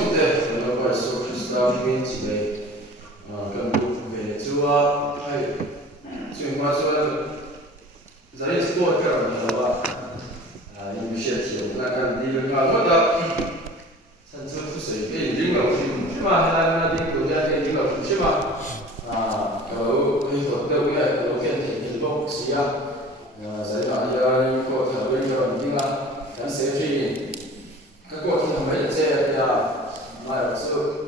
trong thế nó gọi số Christa nguyên chỉ về cần đủ về chúa hay chuyện qua chúa là giải sport cái đó là những cái chuyện là cần đi được ngang mất đó sản xuất phụ sử cái những đầu phim chứ mà hay là những cái ra cái những đầu phim chứ mà cái thuật đâu cái đầu tiên thì những bốc xí giải tỏa cho những cô thợ bên cho những là gắn sẽ phi các cô thì làm mấy xe là mà sự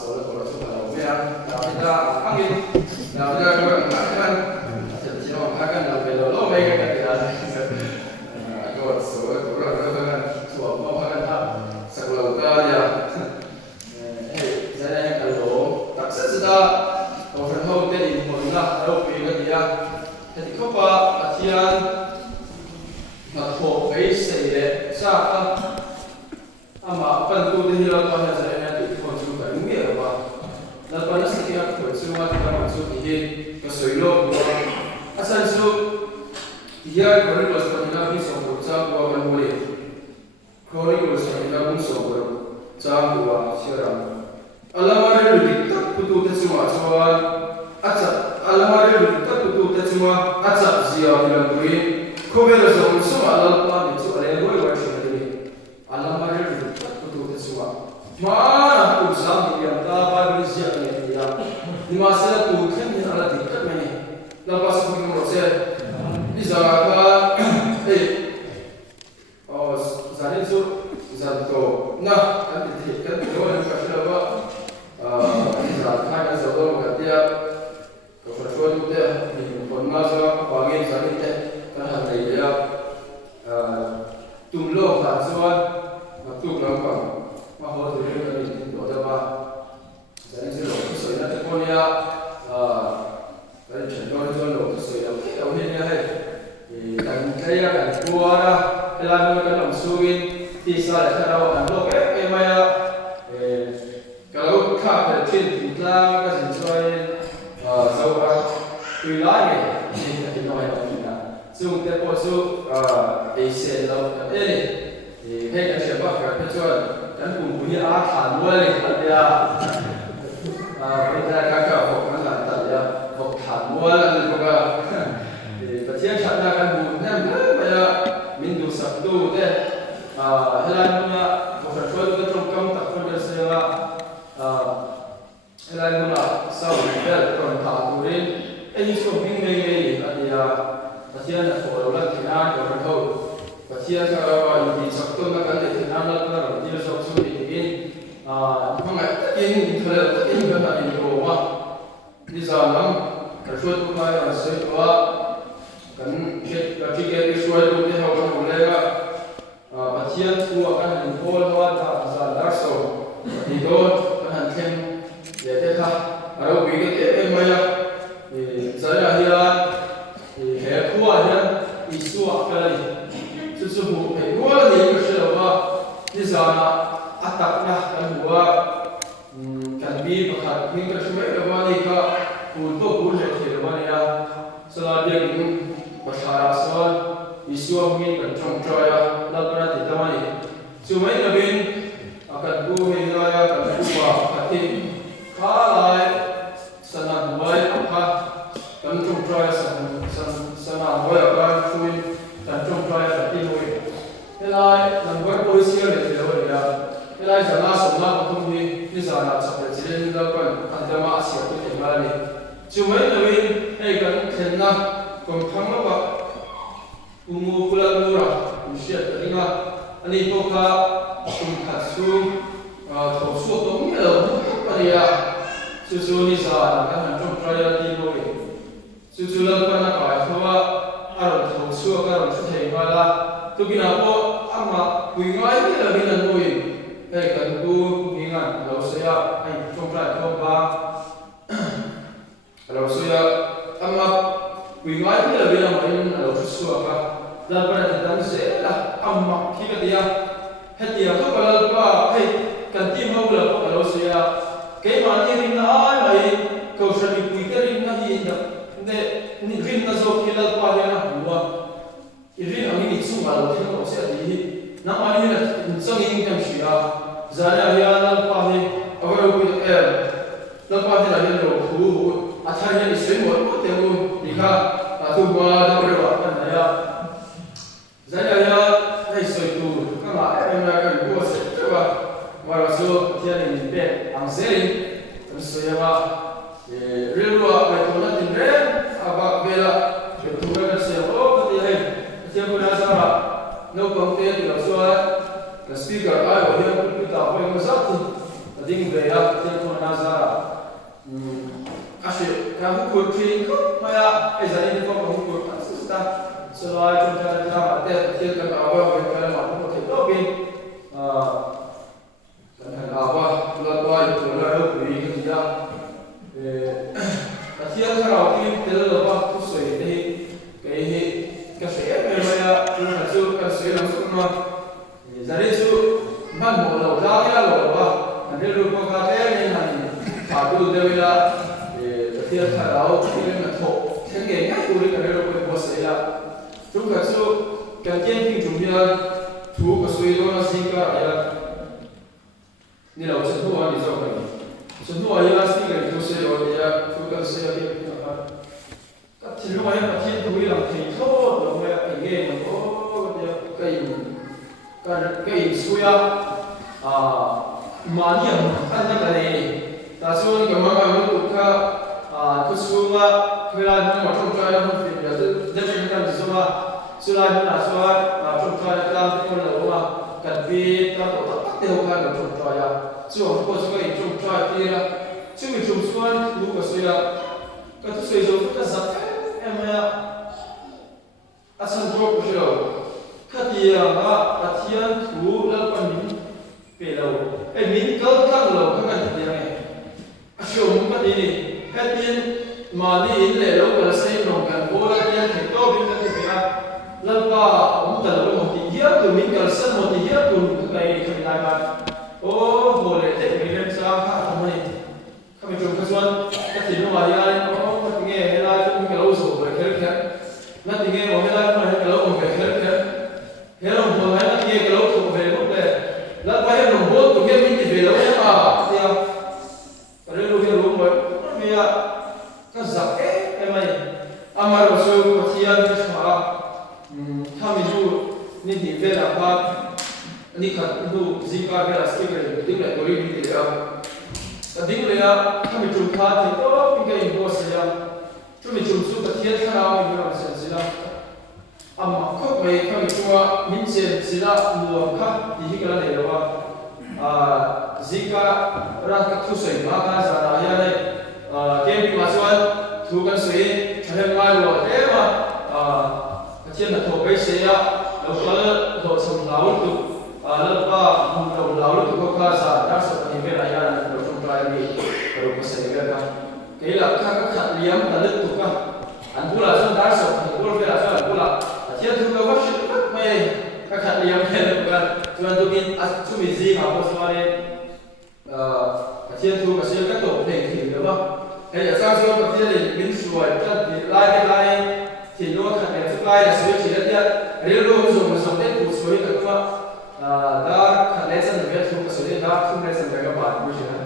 số lượng của chúng ta là mấy anh là chúng ta ăn đi là chúng ta có các anh thì chỉ có các anh là về lỗ mấy cái là có số lượng của các anh thuộc một các anh ha sạc lầu ca nhà giờ đây cái lỗ đặc sắc chúng ta có phần hậu cái gì một là đâu vì cái gì thì không qua thì mà thuộc cái gì đấy sao ama pentu di hilang pada saya nanti konsultan ini apa dan pada setiap konsultan kita masuk ini ke solo asal so dia kalau seperti nabi sahur cakap akan boleh kalau seperti nabi sahur cakap siaran alamari lebih tak betul semua soal acap alamari lebih tak betul semua acap siapa yang beri kau bela sahur semua alam itu ada yang boleh buat alamari mana tu saham yang tak bagus siapa ni dia. Di masa tu kan dia ada dekat mana. Lepas tu kita proses. Di sana zaman itu zanto. Nah, kan dekat tu orang kasih apa? Di sana kan sebelum kerja. Kalau tu dia di pemasa pagi sana dia kan ada dia. Tumlo tansuan, tu nampak. Mahal tu dia ni doa apa? Saya ni loh, saya nak telepon dia. Dari channel tu loh, saya okey, awak ni hai. Dan saya kan keluar, lalu kan langsungin tisar cara orang loh. Maya kalau kah bertin kita kan sesuai seorang wilayah ni kita mahu kita. So telepon so isi lalu ini, kan siapa kan tujuan. Dan punya akan boleh ada kita kakak bukan ada ya bukan boleh juga berarti cara kan bukan banyak minggu sabtu deh helan punya bukan itu terukam tak pernah saya helan punya sahaja kontak turin ini shopping lagi ada berarti ada follow kita bukan tahu berarti kalau di sabtu nak ada kita nak dia sabtu Mengenai ini kalau ini kan ini rumah di sana tersuatu kaya sesuatu kan ketika sesuatu dia harus mulai pasien tu akan menjual dua dasar so itu kan kan jadi kah kalau begitu banyak saya dia kuat ya isu akal sesuatu kuat ni kerja di sana ataknya kan buat kan bi bakat hingga semua dewan ika untuk buat dewan ya selalu dia bersyarah soal isu mungkin bercongcoya laporan di dewan ini semua ini akan buat hingga kan buat hati kalau senang buat apa kan congcoya senang buat apa suin kan congcoya hati buat Helai, nampak polisi ada di luar ya. Helai sana semua betul ni sana sampai sini lakukan antara Asia tu kembali. Cuma ini kan kena kompang apa umur pulang murah usia teringat. Ani poka kasu tosu tu ni lah apa dia susu ni sana kan macam perayaan di luar. Susu lakukan apa? Sebab arah tosu kan macam mana? Tu kenapa ama kuingai ni lagi nanti kan tu ingat kalau saya coba kalau saya ama kuingai ni lagi nanti kalau sesuatu apa dan pada tentang saya lah ama kita dia hati aku kalau kan tim mau lah kalau saya kayak mana ni nak kau sendiri puiter ni nak ni rin na zo kita pa ya buat Irin ang ini semua lalu kita tak usah di, nak mana ni nak senging kan sih zana ya na pa ni awal ku na pa ni la ni lo khu athar ni se mo te mu ni kha tu ma da re wa na ya zana ya ai soi tu ka ma ai ma ka ku se ba ma ra so tian ni be ang se ni so ya ba re lo ba to na tin re aba bela ke tu ga se o ka ti hai tian ku na sa ba no pang te ti lo so the speaker I will hear put up when was up I think they have to take on Nazara actually can who could train Maya is an info who could assist that so I don't tell them at that take an hour when I want to take up in an hour not why to learn we can do at the end of the tell the back to say they cái sẽ em Maya to cái sẽ làm sao mà jadi tu man mau lau dah ya lau apa, nanti lupa kata ni nanti satu dewilah tiada kalau kita nak thok, sehingga kulit nanti lupa buat saya. Tu kalau kajian tingginya tu kasui dona sehingga ya ni lau sentuh ni jauh ni, sentuh ayah sehingga itu saya ya tu kalau saya dia apa, kalau ayah kajian tu hilang tiada, lalu ayah ingin dia kayu. cái suy mà đi ăn ăn cái này ta suy cái mà cái lúc cái cái suy mà cái là nó mà trong trái nó phải là rất là cái gì suy là nó là suy trong trái ta cái là mà cái gì ta tổ tập tiêu cái là trong trái à suy không có suy cái trong trái thì là suy mình trong suy lúc cái suy là cái suy rồi cái giặc em à asal bro cái gì khatiya ma athian thu lal panin pelo ai min kal kang lo ka kan dia nge ashom ka ni khatian ma ni in le lo ka sai no kan bo la tian the to bin ka ti ya lal pa ta lo mo ti ya tu min kal san mo ti ya tu ka ai ka dai ba o bo le te mi len sa ha ta mai ka mi chung ka suan ka ti no ma ya o ka ti nge he la tu ka lo so ba khel khel na ti nge mo he la ma he ka lo mo khel khel hello mo hai na ye kalo to be mo be la pa ye no bo to ye min be lo ya tia pare lo ye lo mo me ya ka za mai amar so ko tia ni sa tha mi ju ni ni ve la pa ni ka du zika ve la ske be ding la tori ni de ya ta ding le ya tha mi ju kha ti to pin ke in bo se ya chu mi ju su ka tia tha ra mi ra se se la amma khop mai khang chua min chen sila nuam kha ti hi kala nei lawa zika ra ka thu sei ma ka sa ra ya nei kem pi ma chuan thu kan sei thale ngai lo te ma ka chen na tho bai se ya lo kal tho som lau tu la pa hum lo lau tu ko ka sa da sa ni ve ra ya na lo chung trai ni ro ko sei ga ka ke la kha ka khat liam ta lut tu ka an pula san dar so an pula ve ra san pula dia tu kau worship mai kakak liam kan bukan tuan tu bin tu busy apa semua dia tu masih kat tu ni apa eh asal so dia ni bin suai kan lai thì nó khả năng supply là sử dụng chỉ là real luôn dùng một số cái cụ suy được qua đã khả năng sản phẩm thu cái số đấy đã không nên sản phẩm các bạn cũng chỉ là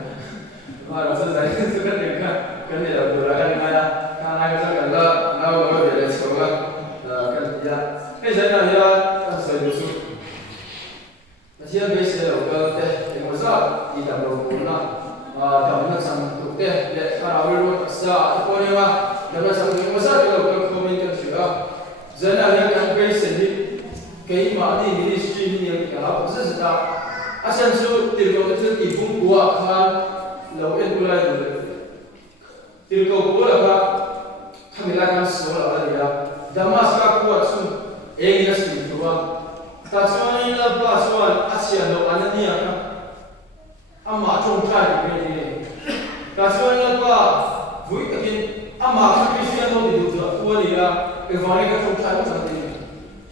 mà nó sẽ giải quyết cái này cái này là từ là cái này là cái này cái cái là nào mà về để sử dụng cái gì cái gì là ya sử dụng Asia base là cái cái mà sao đi làm đồ cũng là làm nó sang thực tế để khai thác luôn sa cái này mà làm nó sang cái mà sao cái cái comment cái gì đó giờ là những cái base thì cái mà đi ministry như cái là rất là Asia số tiền cầu cái kỳ vọng của khán lâu em cũng lại rồi tiền cầu của là các kami lakukan semua lah dia Damaskus kuat sun English itu tak semua ini lepas soal Asia do anania kan amma trong trai ini tak semua ini lepas vui tapi amma Kristian do itu tua dia evangelica trong trai itu ini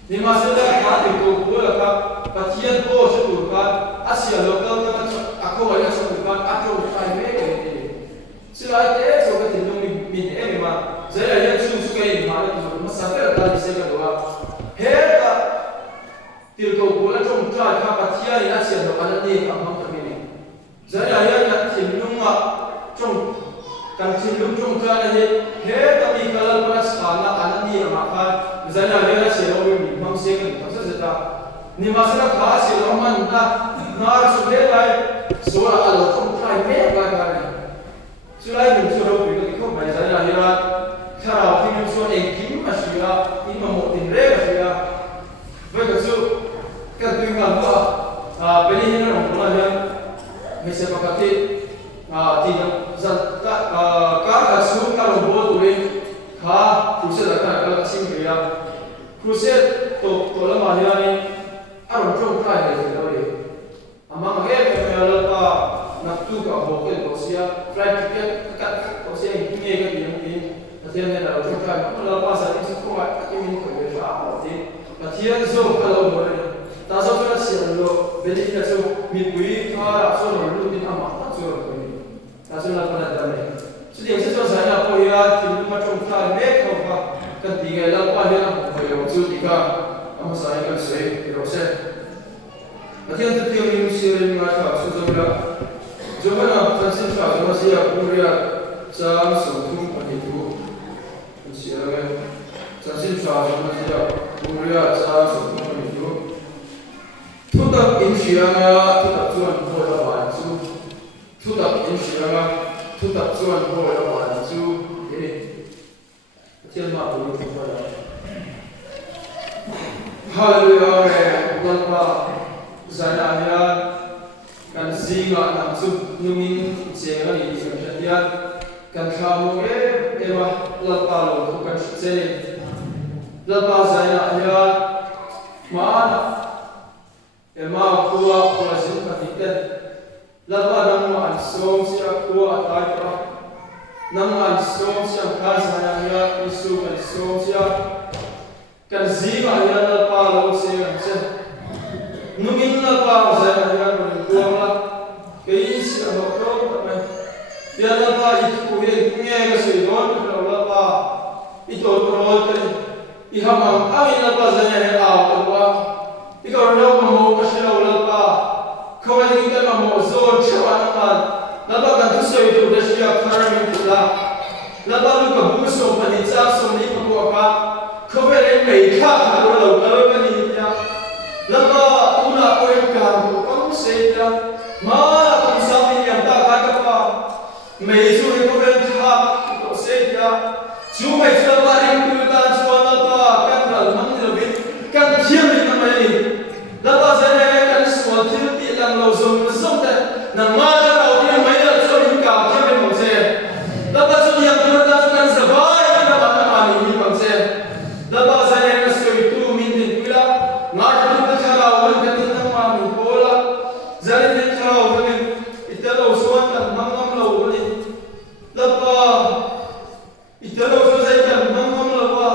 di masa dah kata itu boleh kan patian bos itu kan Asia lokal kan aku banyak sebutkan aku trai ini selain itu so kita tindung min memang saya lihat susu-susu ini mana tu masalah tadi saya katakan hera tilkau bulan trong trai kapatia ini Asia do anania kan ham termini zai ya kan tin lunga trong kan tin lung trong ka ne he ta mi kalal para sana anani ma kha zai ya se lo mi mang se kan ta se ta ni ma sa kha se lo man na na su le lai so a lo trong thai me ba ga ni su lai min su ro bi ko mai zai ya khara fi so ne kim ma shi ya in ma mo tin re ga shi ya với cái sự các tuyên ngôn của bên này nó cũng là như mình sẽ có cái thì dần các số các đồng bộ tụi mình khá phụ sẽ là các sinh viên phụ sẽ tổ là mà như này anh cũng trong cái này thì đâu đi mà nghe về là nạp tu cả bộ cái bộ xe flight ticket các bộ xe nghe cái gì thì nên là trong cái là bao giờ cũng không phải cái mình phải về sao thì thiên số các lâu rồi, ta số chúng ta xem rồi, bây giờ chúng ta số mình quý ta số rồi lúc đi tham ăn số rồi, ta số là phần nào đấy, chứ điều sẽ cho giải là bây giờ thì chúng ta trong ta mấy không phải cần tiền cái là bao nhiêu năm bây giờ chú ý cả, ông giải cái gì thì đâu sẽ, thiên tự tiêu mình sẽ lên ngay cả số chúng ta, chúng ta là xin chào chúng ta sẽ cùng nhau sang sống chung với nhau, sẽ là xin chào chúng ta sẽ Mulia sa sukma itu, tutak insyanga tutak tuan bola bantu, tutak insyanga tutak tuan bola bantu. Ini, tiada mahu berubah. Haleluya, tanpa zanaya kan singa namsu nungin jenga ini sekian kan kamu ewa lapalo bukan seni. Lepas saya ya mana emang kuah sih katikan lepas nama ansom siap kuah tayar nama ansom siap kasih ya isu ansom siap kan zima ya lepas lalu saya nungin lepas saya ya berkuah lah kei siap doktor ya lepas itu punya kasih don kalau lepas itu terus ihamam amin apa zanya ya Allah ikaw raw mo kasila wala pa kawali kita mo zo chawa naman nabagan tusoy to dasya farming pula nabalu ka buso panitsa so ni ko pa kawali may ka lo kalo kani ya laba una oil ka ko pang seya ma kung sabi niya ta ka pa may zo ko ven ha ko seya chumay chawarin kuta chwa kan thiên mình làm này đã bao giờ này kan số thiên địa làm lâu rồi sống đấy nằm ma ra đầu tiên mấy lần cho những cả thiên mình bằng xe đã bao giờ nhiều người ta kan sẽ vai các bạn làm này như bằng xe đã bao giờ này kan số itu mình tin pula ngài chúng ta chào ông kan tin nama mình pola jadi tin chào mình itu lâu suan kan mang lâu mình đã bao itu lâu suan saya kan mang lâu qua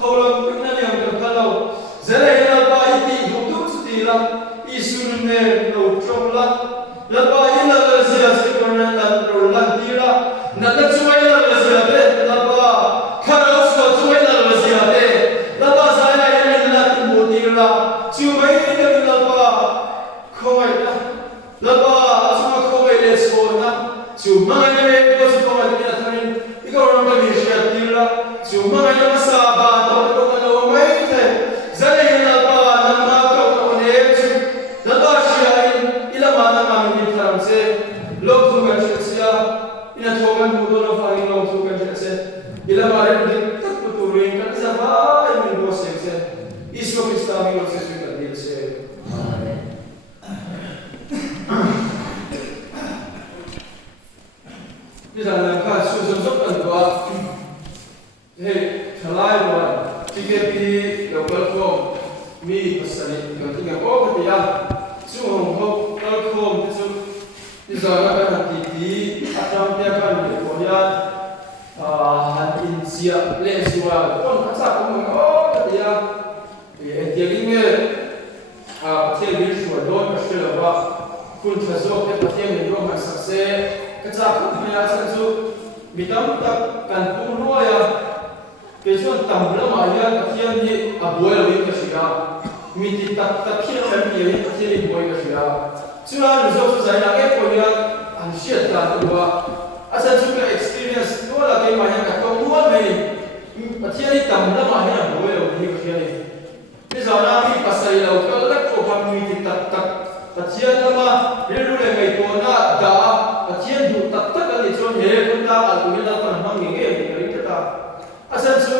hầu làm cái này yang terkalau Zalai laba iti duduk setilam isu ne lo tromla laba ina lazia sekarang dan rolan tira nak cuai la lazia te laba kalau suka cuai la lazia te laba saya ini nak mutira cuai ini laba kawai laba cuma kawai lesona cuma ini bos kawai ni atarin ikaw orang bagi syiat tira cuma ini masalah atau kalau mai te Zalai laba nama kau kau ne laba syai ila mana kami di Franse lok tu kan sia ina thogan mudo na fani lok tu kan sia ila mare di tak puturin kan zaba ini bos se isu kristami lok se kan di se di dalam kan susuk kan doa hey thalai doa TKP local form mi pasali kan tinga ko katiya sung ho local form tisu izana kan titi atam dia kan ko ya han insia lesua kon asa ko ko katiya e tialinge patia virtual don pasela ba kun thazo ke patia me ro ma sakse kacha ko ya sansu mitam tak kan puno ya Kecuali tambah maya kasihan ni abuai lagi kerja, mesti tak kira kan dia kasihan abuai kerja. Cuma result saya nak apa ya share ta tu asa chuka experience no la ke ma ya ka to nuwa me pathian ni tam la ma ya bo lo ni ka ni ni zana mi pasai lo ka la ko ham mi ti tak tak pathian la ma rilu le ngai to na da pathian du tak tak ani chon he kun ta al ku la pan ham ni nge ni ri ta asa chu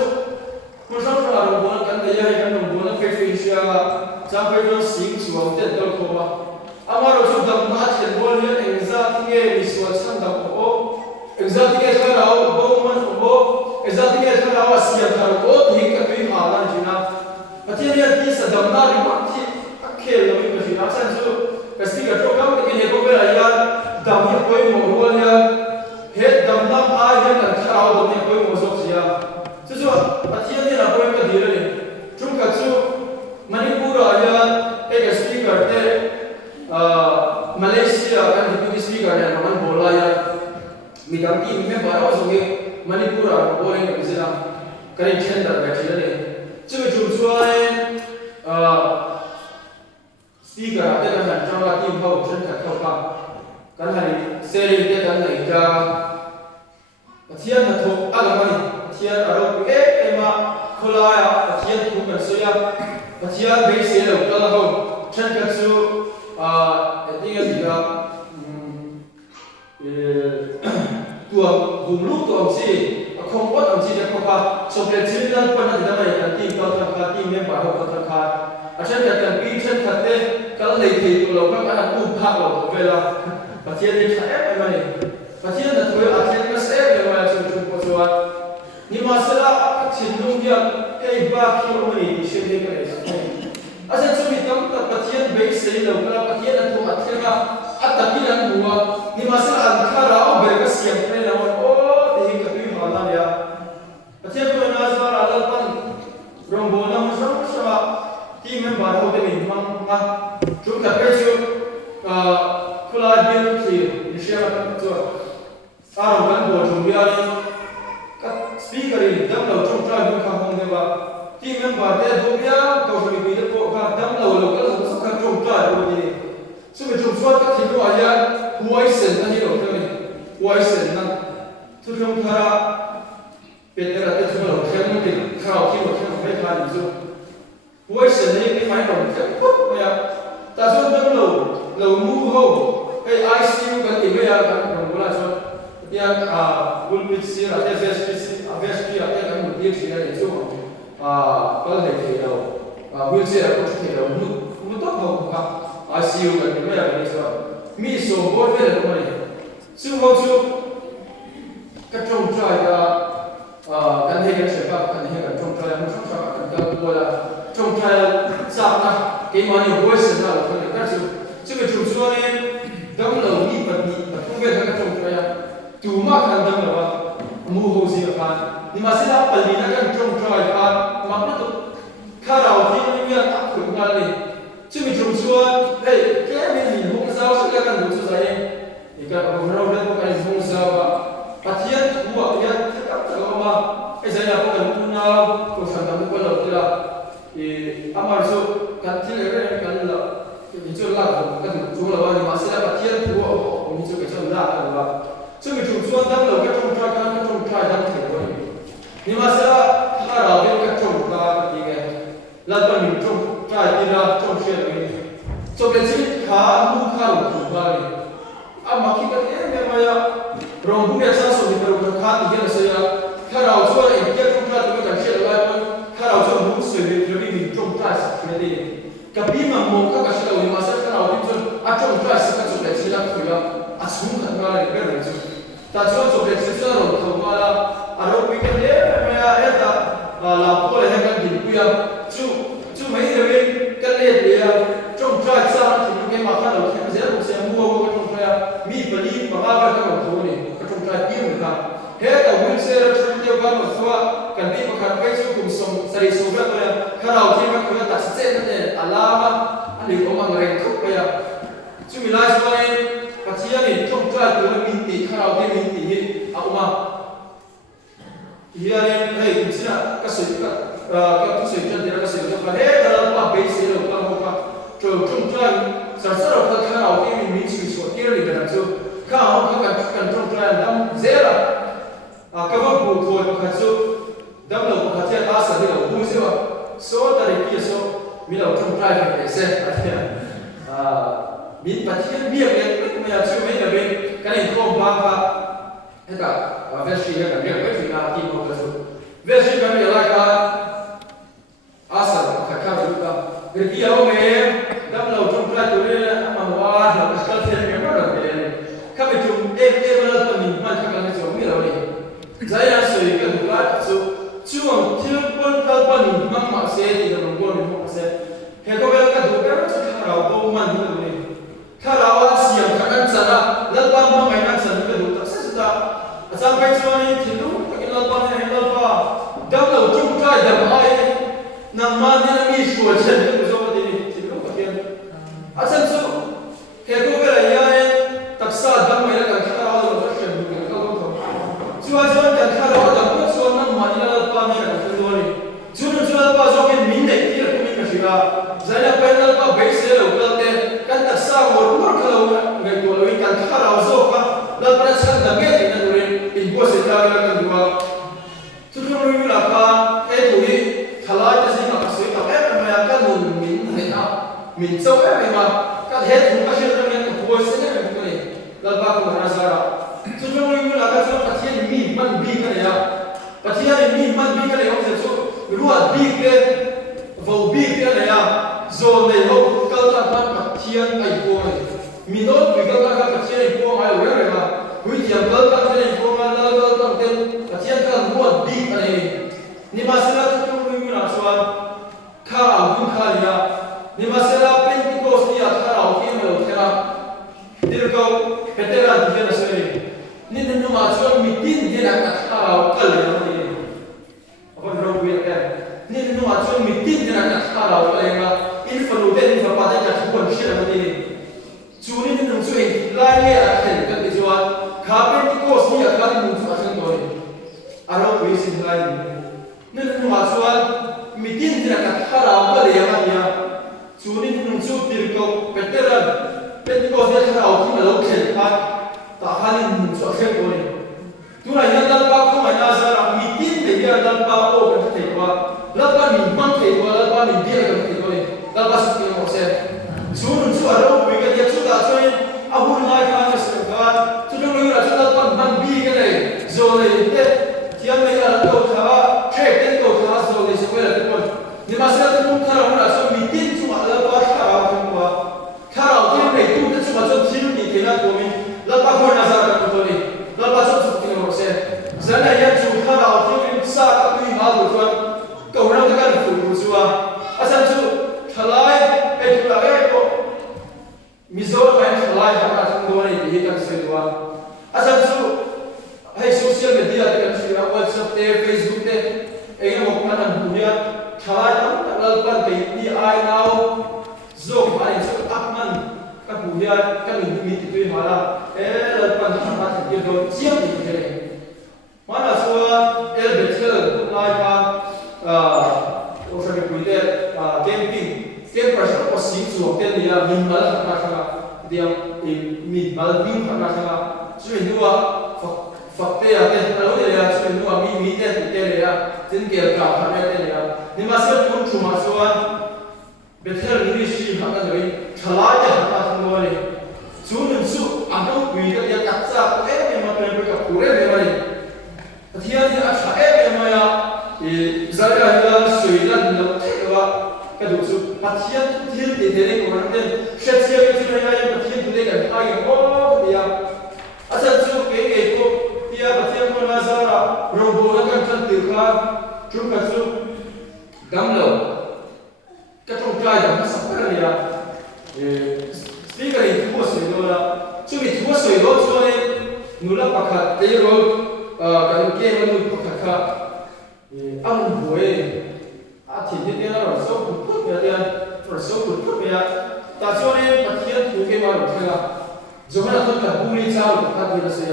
ku sang ra ro bo kan de ya kan ro bo na fe fe sia cha fe ro sing suam te dol ko wa amaro chu dam ma chen bol ya exact nge mi sual san da ko exact nge sa ra bo man bo exact nge sa ra wa sia ta ko thi ka bi ma lan jina pathian ya ti sa dam na ri ma ti akhe lo mi ka fi na san chu ka sti ka to kam ke ne ko be ya dam ya koi mo ro ya he dam na a ya kan kha ra do ne koi mo so sia chu chu pathian ni la koi ka di re chung ka chu Manipur ya ek speaker te Malaysia kan deputy speaker ne naman bola ya midang team me baro songe Manipur a bowling ka bisina kare center ka chile ne chu chu chuai speaker te kan han chawa team ho chen ka khau ka kan hari seri te kan nei ka pathian na tho ala mani pathian aro e ema khola ya pathian thu kan soya pathian be se lo kala ho chen ka chu tinga diga tua gulu tu amsi kompot amsi dia kopa chocolate cinnamon pan ada mai kan tim kau tak tim yang baru kau tak acan kan pi chen kate kalau lei thei tu lo kan ada tu phak lo vela pathian ni khae ai mai pathian na tu acan na se le mai chu chu ko chuat ni masala chinung dia ei ba ki o mai she ne ka asa chu mi tam ta pathian be se lo ka pathian na tu athena atakin an huwa ni masala an khara o be ka siam pre na o de ka pi hala ya pathian ko na za ra la pan rong bo na mo sa ti men ba ho de min mang ma chu ka pe chu kula bil ki ni she ma chu aro gan bo chu ya ni ka speaker ni dam lo chu tra bu ka hong de ba ti men ba de do ya to so mi de ko ka dam lo ka so ka chu tra bu ni so me chu so ka ti ro ya huai sen ani lo ka ni huai sen na tu chung thara pe de ra te chu lo khem ni khao ki lo khem pe ka ni zo huai sen ni ni mai lo khem ko ya ta so dam lo mu ho ei ICU kan ti ya kan ko la so ya bul mit si ra te vsp ya te kan mu ti si ra ni so kal ne ke lo wheelchair ko ti lo mu to ho ka ICU kan ti ya ni so mi so bo ve le ko ni su ho chu ka trong trai da kan he ka che ka kan he ka trong trai mu trong trai kan ka ko la trong trai sa na ke ma ni voice na lo kan ka chu chu ke chu so ne dam lo ni pa ni pa ku ve ka trong trai tu ma kan dam lo mu ho si ka ni ma se la pa ni na kan trong trai ka ma na to ka rao ti ni ya ta ku na le chu mi chu so ei ke me ni ho sa so ka kan lu so sa ye ni ka ko ro le ko ka ni ho sa ba pathian huwa ya ta ta ma ai sa ya ko kan na ko sa ta ko lo ti la amar so kan ti le re kan la ni chu la ko kan chu la wa ni ma se la pathian huwa ni chu ka chu la ka ba chu mi chu so dam lo ka chu tra ka chu tra dam the ko ni ma se la ha ra be ka chu ka ti ge la ta mi chu tra ti la chu she ni so ke chi kha mu kha lo ku ba ni ama ki ka te me ma ya rong bu ya sa so ni pero ka ti ge la se ya kha ra so e ke chu tra ti ka she la ba kha ra so mu se ni ni mi chu tra sa ki ni ka bi ma mo ka ka she la ni ma sa kha ra ti chu a chu tra sa ka chu le chi la ku ya a su ka ka le pe ro chu ta chu chu le chi sa ro ko ma la a ro pi ke le me ya e ta la ko le ka di ku ya chu mai de we ka le de ya chu tra sa ti ke ma kha lo ke se ro se mu ho ka chu tra mi pa li pa ga ka ka ko ni ka chu tra pi mu ka he ta win se ra chu te ga ma so kan bi pa kha pai chu kum som sari so ga to ya kha ra ti ma ku ta se ne ala ma ani ko ma ngare ko pa ya chu mi la so ni pathian ni chu tra tu mi ti kha ra ti mi ti hi a ma hiya ne hey kusina ka se ka tu se jan dira ka se ka he da pa be se lo ka ho ka chu chu tra sa sa ro ka kha ra ti mi mi chi so ti ri da chu ka ho có khát số đâm đầu có khát chơi ta sẽ đi đầu vui xíu số ta đi kia số mi đầu trong trai phải để xem mình bắt thiên biếc này mình là chưa mấy người bên cái này không bao cả hết cả về suy nghĩ cái việc gì nào thì không có số về suy nghĩ cái lại cả asa khát khát được cả việc kia ông em đâm đầu trong trai tụi này mà hoa là cái thiên biếc nó được đấy các bạn chúng em là tụi mình mà các bạn chúng mình đâu này giải ra suy cái đủ lại số chuông thiếu quân các bạn mình mang mặc xe thì là một quân mình mặc xe thế có vẻ cái đủ cái nó sẽ khá là tốt man như thế này khá là oan xiêm các anh sản ra lần ban mang ngày ăn sản cái đủ tất sẽ ra sang cái chỗ này thì đúng cái lần ban này lần ban đâm đầu chung cái đâm ai nằm man như là mi sủa chân cái chỗ này thì đúng cái kia sang số thế có vẻ là như tất sa đâm mai là cái khá là tốt rất là cái câu thôi chúa cho cái khá là tốt cái chỗ nằm man như là ban này cái chỗ này chúa bao giờ cái mình này thì là cái mình cái giải là bên đó base sẽ là cái kan tak sa một lúc kalau ngai tu lawi kan khá là zo ka la para san da me thì nó rồi in bo se ta la kan dua tu tu lawi la ka e tu hi khalai ta sin ka se ka e ma ka mun min ne ta min zo e ma ka he tu ka se ta me ka bo se ne ko ne la ba ko na sa ra tu tu lawi la ka so pathian mi man bi ka ya pathian mi man bi ka ne ho se so ruat bi ke vô bi ke ne ya rồi này họ câu ta phát mặt thiên ai qua này mình nói vì câu ta mặt thiên ai qua ai rồi mà quý tiền câu ta thiên ai qua mà câu ta tên mặt thiên câu muốn đi cái này nhưng mà sẽ là chúng tôi muốn làm sao khao cũng khao ya nhưng mà sẽ là bên cái câu gì à khao khi mà đầu tiên là điều câu cái tên là gì là sao này nên nhưng mà cho mình tin thế là khao cái này apa dorong gue kan nên nhưng mà cho mình tin thế là khao cái này mà in phần đầu tiên phần ba cái chúng còn chưa làm gì chú nên những chuyện lại nghe là cái cái gì đó khá bên cái course này khá là muốn phát triển rồi à đâu quý sinh lại nên nhưng mà chú mình tin thế là khá là cái gì mà nhá chú nên những chú tiền câu cái tên là bên cái course này khá là khi mà lâu khen phát ta khá là muốn phát triển rồi chú này nhân dân bao không phải là sao là mình tin thì nhân dân bao ô cái thể qua lớp ba mình mang thể qua lớp ba mình biết cái thể qua này lớp ba sự kiện một xe chú mình chú ở đâu vì cái việc chú đã chơi abu lai khá là sự kiện chú trong lúc là chú lớp ba mang bi cái này rồi này thế thì anh ấy là cầu khá check đến cầu khá rồi này sẽ quay lại cái con nhưng mà sẽ không khá là sao mình tin chú mà lớp ba khá là không qua khá là cái này tu cái chú mà cho thiếu thì thế nào của mình lớp ba không là sao cái con này lớp ba sẽ sự kiện một xe giờ này anh chú khá là thiếu mình xa các quý mà của con cầu nào cái phụ của chú à sao chú khalai pe la e ko mizo ban khalai ha ta do ni hi kan se wa asal su hay social media te kan se WhatsApp te Facebook te e mo kan an dunia khalai ta la pan te ni ai now zo ai so apman ka buya ka mi ti tu hala e la pan ha ta ti do chiam ni te mana so el betel lai ka o sa ke puite camping camper sa ko sim chu hotel ni la min mal ka sa dia min mal view ka sa chu ni wa fakte ya te alo de ya chu ni wa mi te te le ya tin ke ka ha te le ya ni ma se kun chu ma so betel ni shi ha ka noi thala ya ha ta no le chu ni chu a do wi ka ya ka sa ko e ma pe ka pure me ma ni thia ni a cha e me ma ya Zara ya suilan lo tewa kadu su pathian thil de de ko ran den shetsia ke chu na ya pathian de ka ai ko dia asal chu ke ko dia pathian ko na zara robo na kan chan ti kha chu ka chu gam lo ka trong kai da sa ka ni ya speaker in tu so do la chu mi tu so do chu ne nula pakha te ro kan ke ma nu pakha kha ăn buổi thì như thế là số một chút vậy đi rồi số một chút vậy ta cho nên bật thiên thủ cái bao được chưa giống như là tôi cả bung đi sao được ta thì là gì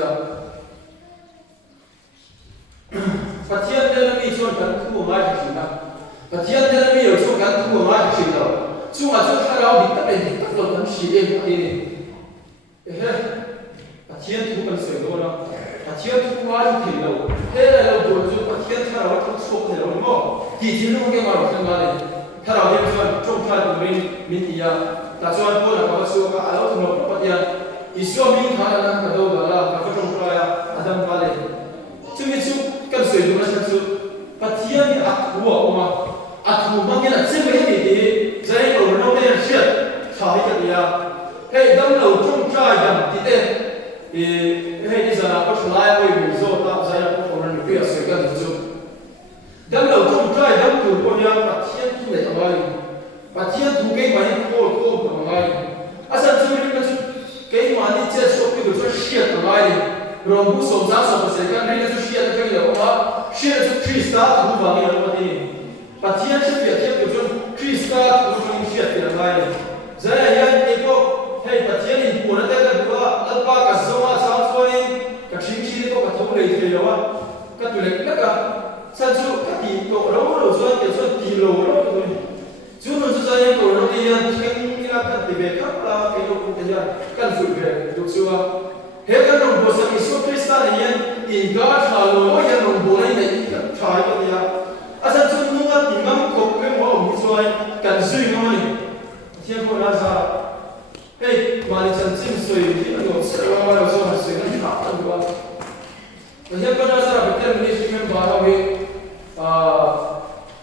bật thiên đây là mi cho cần thu mai thì gì nào bật thiên đây là mi ở chỗ cần thu mai thì gì nào chung là chỗ khai báo bị tất cả những tác động đến sĩ em cái này bật thiên thu cần sửa đâu nào thiên thu hoa thì lâu thế là lâu rồi chúng phát thiên thay đổi trong số này rồi mà thì chỉ lúc cái mà rồi thằng này thay đổi thêm cho trong thay của mình thì ta cho anh cô là có số cả lâu thằng nó phát hiện ý số mình thay là cái đâu đó là cái trong thay Adam vale chứ mình chú cần sửa đúng là chú phát thiên thì của mà thu mà cái là chỉ mấy cái gì dây rồi nó cái chuyện thay cái gì hey đâm đầu trong trai đầm thì thế thì hey đi ra có lại với mình rồi ta ra có phần mình biết sẽ cần chú đâm đầu trong trai đâm từ con nhà phát thiên thu này thôi phát thiên thu cái máy khô thôi sao chú mình cái cái mà đi chơi shop cái đồ shit thôi rồi bút sống ra sống sẽ cần đi cái shit cái gì đó shit cái Krista thu vào cái đó đi phát thiên chấp việc cái đồ Krista thu vào shit cái này giờ này cái cô hey phát thiên thì muốn cái cái đó là ba cái số mà sao cho nên cái chính trị có cái thông lệ thì đó cái tụi này cái sao chú cái tỷ độ đó rồi cho cái số tỷ lô đó rồi chú nó cho ra cái đồ đi cái là cái tỷ lệ khác là cái đồ cũng thế cái phụ về được chưa hết cái đồng bộ sang số Krista này in cả thà lối cái đồng bộ này trái cái gì sao chú nó cái tỷ ngắm cột cái mỏ ông cho cái suy nó này thiên cô ra ra hey mà đi chân chính suy thì nó sẽ là mà nó suy nó khác hơn quá và thiên cô ra ra bây giờ mình đi xem bảo về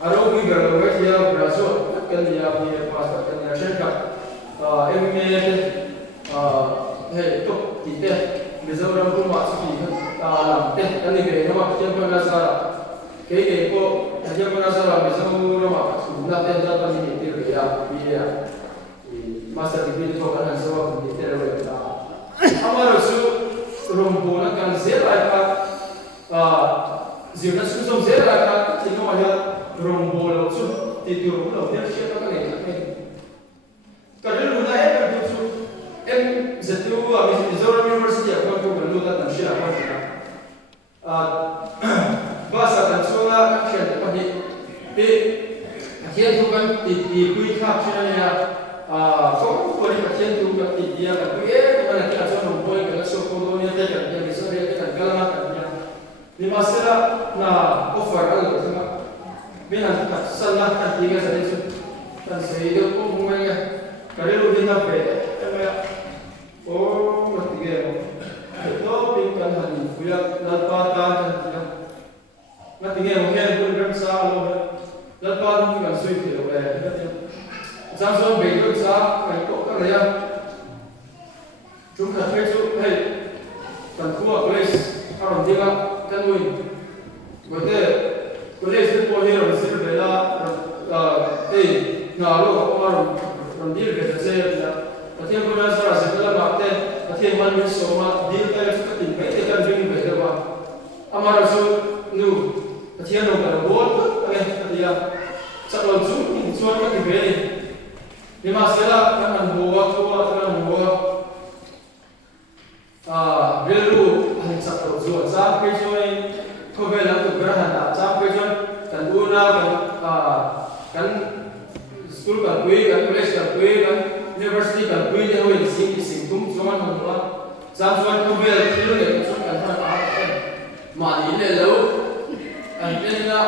aro we go over here Brazil kan dia punya passport kan dia cakap MA hey tu kita bisa orang pun masuk ni dalam kan ni ke nama kita pun rasa ke ko dia pun rasa bisa orang masuk nak dia dapat ni kita ya masa degree tu kan semua kita ada hamaरा su rombongan kan zera ka zira susum zera ka tinggal aja rombol su tidur lo dia siapa kan ini kadang lu naik kan tu zatu habis Zora University aku tu belum tak nampak apa sih bahasa kan soalnya kan siapa pagi akhirnya tu kan di kui kap siapa kau boleh akhirnya tu kan dia kan kui mana kita soal rombol kan so kau ni tak kan dia bisa dia kan galang kan dia di masa na offer kan tu kan Bina tak salah kan tiga sahaja tu, dan sehidup pun umumnya kalau kita beda, oh ketiga, itu pingkan hari, buat lalpatan dan tidak, ketiga mungkin pun bersa loh, lalpatan pun kan sulit loh, jangan beda sah, kalau kau kerja, cuma kerja hey, kan kuat polis, orang dia kan win, betul. Polis itu boleh resip bela, nalu orang deal bela saya. Nanti aku nak sarah sebelah makte, nanti mana semua deal saya suka tinggal, kita bring bela apa. Amar rasul nu, nanti anu kalau bol, dia sebelum zoom, zoom kita bela. Di masalah kan bawa tua, kan bawa belu, hanya satu zoom, sampai zoom. Kau bela tu berhana, sampai John kan una kan school kan kui kan college kan kui kan university kan kui dia hoi sing tum John hamla, sampai kau bela tu le John kan apa kan, mani le lo, antena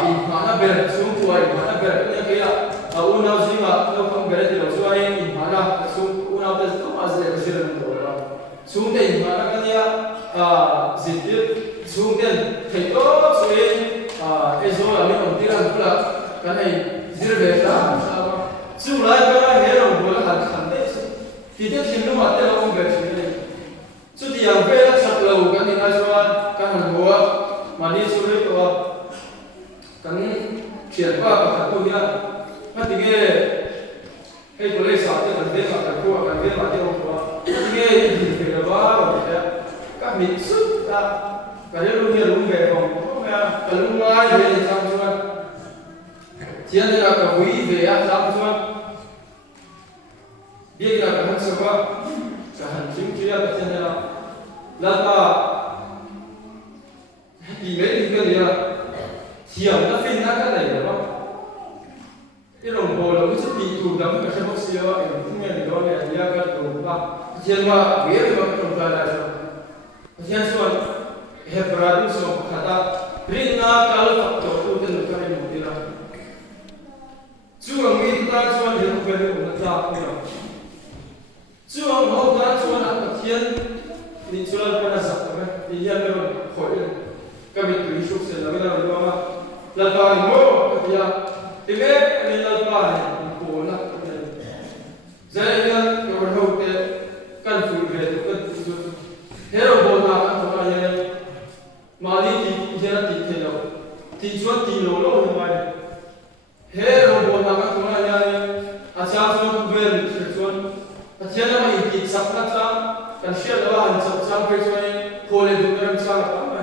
imana bela sungguh imana bela ni kaya una zinga kau kau bela tu so ay imana sungguh una tu tu azle bersiran tu lah, sungguh imana kan dia zitir Sungguh kita suai esok kami kontiran pula kerana zirveta sama sulai kerana hero bola kan kita sini mati lawan bersih so dia bela satu kan ini asal kan gua mani surai tua kan siapa kata dia mati ke boleh satu kan dia kata gua kan dia mati orang tua dia di bawah kami sudah kalau lu ni rumah kau, kalau rumah ada yang sama, tiada nak kahwin dia sama, dia nak kahwin siapa, kahwin dia tiada nak, lalu email dia, siapa nak fin nak kan dia apa, ini orang bola itu pintu dalam macam siapa yang punya di dalam dia kan rumah, siapa dia orang rumah ada, siapa Hebra du so khata rinna kal faktor tu ten ka ni mudira chuang mi ta chuan he ko ve ko ta ko ya chuang ho ta chuan a pathian ni chuan pa na sak ka ni ya ro khoi ka bi tu shuk se la la ro ma la ta ni mo ka ya ti ve ni la pa ni ko na ka ya zai ya ko ro te kan fu ve tu ka tu hero bo na ka to ka ya Mali ti jera ti thelo ti chuan ti lo lo mai he ro bo na ka thona ya acha chuan vel che chuan achela ma ti sapna cha kan shia la han chap chang pe chuan khole du ram cha la ma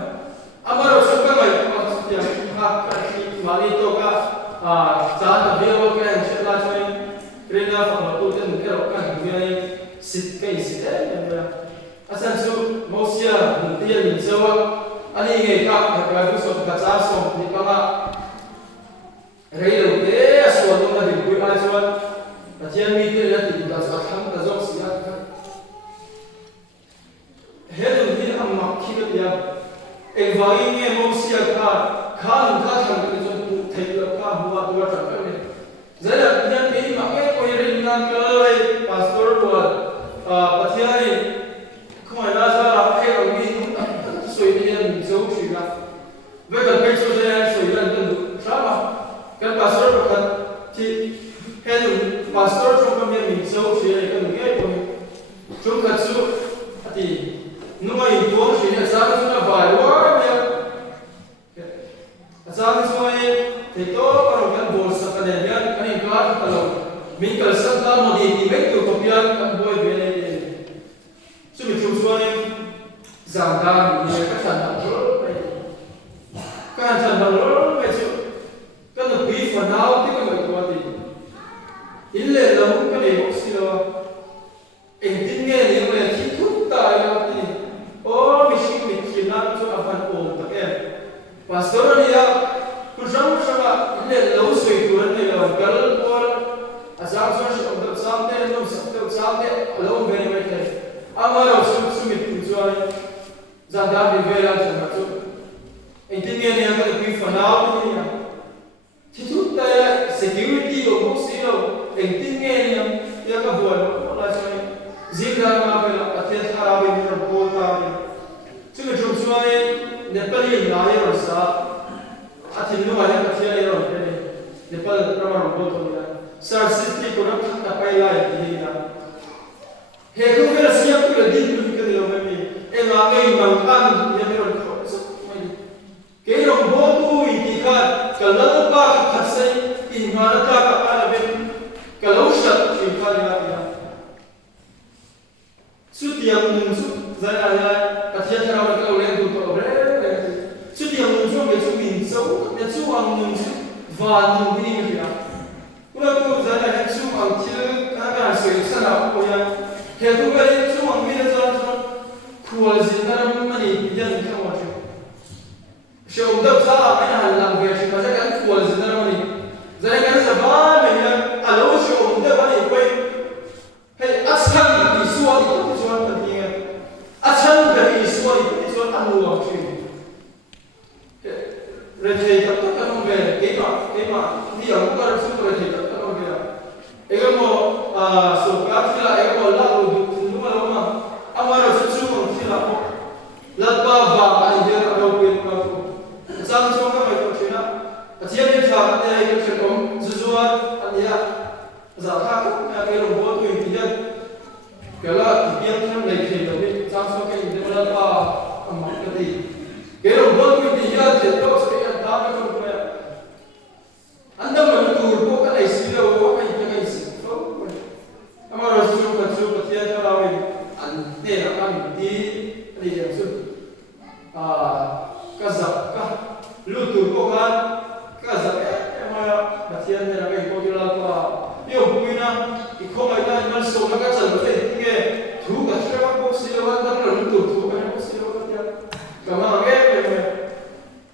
amaro sakka mai ma tia ha ka ti mali to ka cha ta be wo ka an che la chuan rena fa ma tu ten ke ro ka ni ai sit kai sit ya asan su mosia ti ni chawa ani nge ka ka du so ka cha so ni ka ma rei lo te so no na di ku ai so a chen mi te la ti da sa tham ta zo sia ka he du ni am ma ki da ya e vai nge mo sia ka khan ka thang ni so tu thai lo ka huwa tu ta ka ni zara ya te ma ke ko ye rin na ka le pastor ko pathiani khoi na sa ra ke ro mi soi ni ni zo chi la ve ka pe so ya soi ran tu sa ma kan pastor ko kan ti he du pastor so ko mi zo chi ya kan nge ko chung ka chu ati nu mai do chi ya sa chu na vai wa ya sa chu ai te to ko kan bol sa ka le ya kan ka ta lo min kal sa ta mo di ti ve tu ko pia kan boy ve le chu mi chu so ai giảm đam thì các sản phẩm lớn này các sản phẩm lớn này chứ các được quý phần nào thì các người có thì in lệ lâu cái này cũng xí lo em tin nghe thì người chỉ thúc tài lo thì ô mình xin mình chỉ làm cho anh phần ổn tất em và sau đó thì cứ sống sao mà in lệ lâu suy tuấn này là cái lo à sao sao sẽ ông tập sáng thế ông tập sáng thế lâu về này thế ama đâu sống suy mình cho Zan da bi vela jana tu entinge ne ka bi fanao ni ya titu ta security lo mo si lo entinge ne ya ka bo lo la sai zida ma vela athe khara bi ni ko ta ni chu ge chu suai ne pali la ya ro sa athin no ale ka thia ya ro ne ne pal rama ro ko to ya sar city ko na ta pai la ya ni na he ko vela sia ku le din tu ke lo me em là ngay bằng ăn nhà mình còn khó rất may cái đồng bộ tu thì cả cả lớp ba cả thật xây in hoa nó ta cả ba là bên cả lâu sạch thì pha đi làm gì suốt tiệm mùng suốt dài dài cả thiên theo nó câu lên tụt tụt đấy suốt tiệm mùng suốt cái suốt mình xấu cái suốt ăn mùng suốt và mùng đi cái gì đó cũng là tôi dài dài cái suốt ăn chứ cái sợi sợi nào cũng vậy thì tôi cái suốt ăn mình là Kuala Zindana mani yang kita macam, show dah salah mana halang biasa macam kan Kuala Zindana mani, jadi kan sebab mana alau show dah mani kau, hey asal isuan itu isuan penting, asal dari isuan itu isuan anu macam, rete tak tak kan orang kema dia bukan super rete tak kan orang, ego mo suka sila ego mo lalu tunggu lama, amaro susu lát ba và anh nhớ ở đâu quên mà không sang cho các bạn chuyện á chia bên phải anh ấy cái chuyện ông zu anh ấy giả khác cái đồng bộ tùy thì nhân cái là cái biếng thêm này thì đầu tiên sang cho cái gì lát ba ăn mặc cái gì cái đồng bộ tùy thì nhân thì đâu sẽ ăn ta cái không phải anh đâu mà tụi cô cái này xí đâu có cái gì không mà rồi xuống cái tiền choเราanh để là ăn đi đi làm xuống kazaka lutu ko kan kazaka ema batian ne ragai ko dila ko yo buina ikho mai da mal so na ka chal te nge thu ka shra ko siwa da na lutu thu ka ko siwa ka ya kama ge me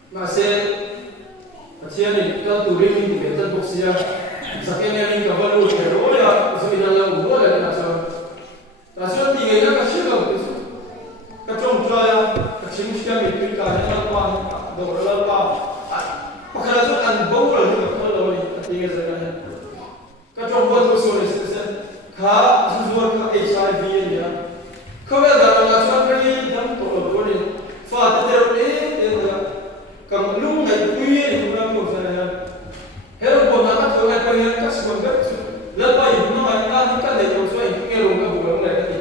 ma se batian ni ka tu ri ni ke ta ko sia sakene ni ka balu ke ro ya so ina la u la na so ta so ti ge ka shra ko ka trong tra ya ka chim shka me ka do la pa pakhala chu an bo la ni ka lo ni tinga za ka trong bo to so ni se kha zuwar ka HIV ni ya ko ya da la chuan ri dam to lo ni fa ta te ro ni ya kam lu ngai pui ni ku na ko sa ya hero bo na ka to ngai pa ya ka su ga chu la pa yi no ma na ni ka de to so yi ke ro ka bu ga ngai ni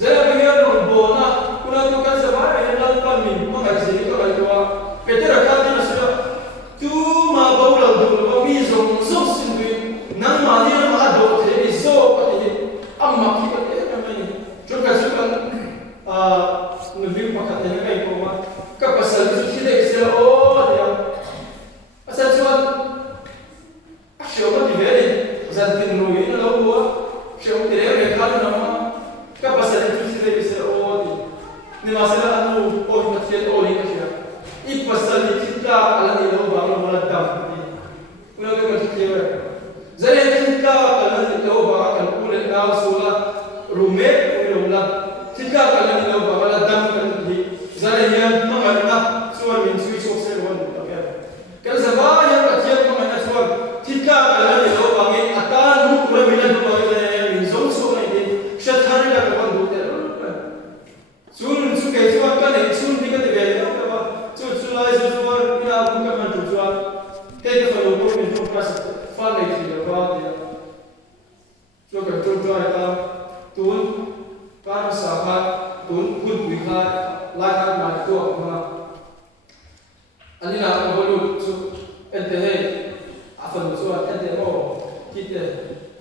zara pa ya ro bo na ku na to ka sa ba ya la pa mi ma ga si ko ai to petera ka ni na sa tu ma ba la do ba mi zo zo sin bi nang ma ni na ma do the ni zo ka ni amma ki ka te ka ni chu ka su kan người viết mà khát thế này cũng mà các bác sĩ giúp khi đấy sẽ ô thì bác sĩ cho bác sĩ có gì về đi dân tình rồi nó lâu quá sĩ ông thì đấy người khát nó mà các bác sĩ giúp khi đấy sẽ ô thì nhưng mà sẽ là anh ô ô mà thiệt ô đi cái gì ít bác sĩ thì chúng ta là đi lâu vào nó là đầm thì nó cái mà thiệt vậy giờ này chúng ta là đi lâu vào cái cụ lên nào số là roommate cũng là kita kalau ni lawan bala dam kan di zai yang mengana suan min sui sok se wan tak kalau sebab yang kecil mengana suan kita kalau ni lawan ni akan lu pura mina tu bagi min sok sok ni syaitan dah kawan tu ter sun su ke suan kan ni sun ni kan dia apa su lai su suan ni aku kan man tu suan ke kalau lu min tu pas fa ni dia ba dia so kan tu ta tun kan sahabat tun kun bika lakat ma to ma anina ko bolu su ente he afan su ente mo kite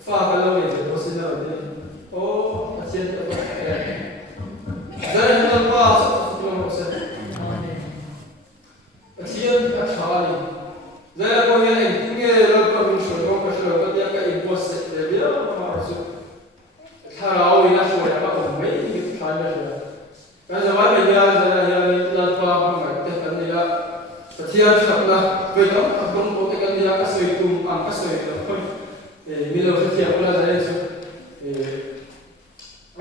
fa ka lo ye ko sina de o asien ta ba zan ta ba su mo se asien ka chali zan ko ye tinge ro ko min sho ko sho ko ya ka impos se de ya ma su Harau ina suara apa pun, ini sama saja. Kalau zaman ini ada yang lalpa mengerti kan dia, setiap sahaja kita abang boleh kan dia kasih itu, kasih itu. Bila setiap bulan saya itu,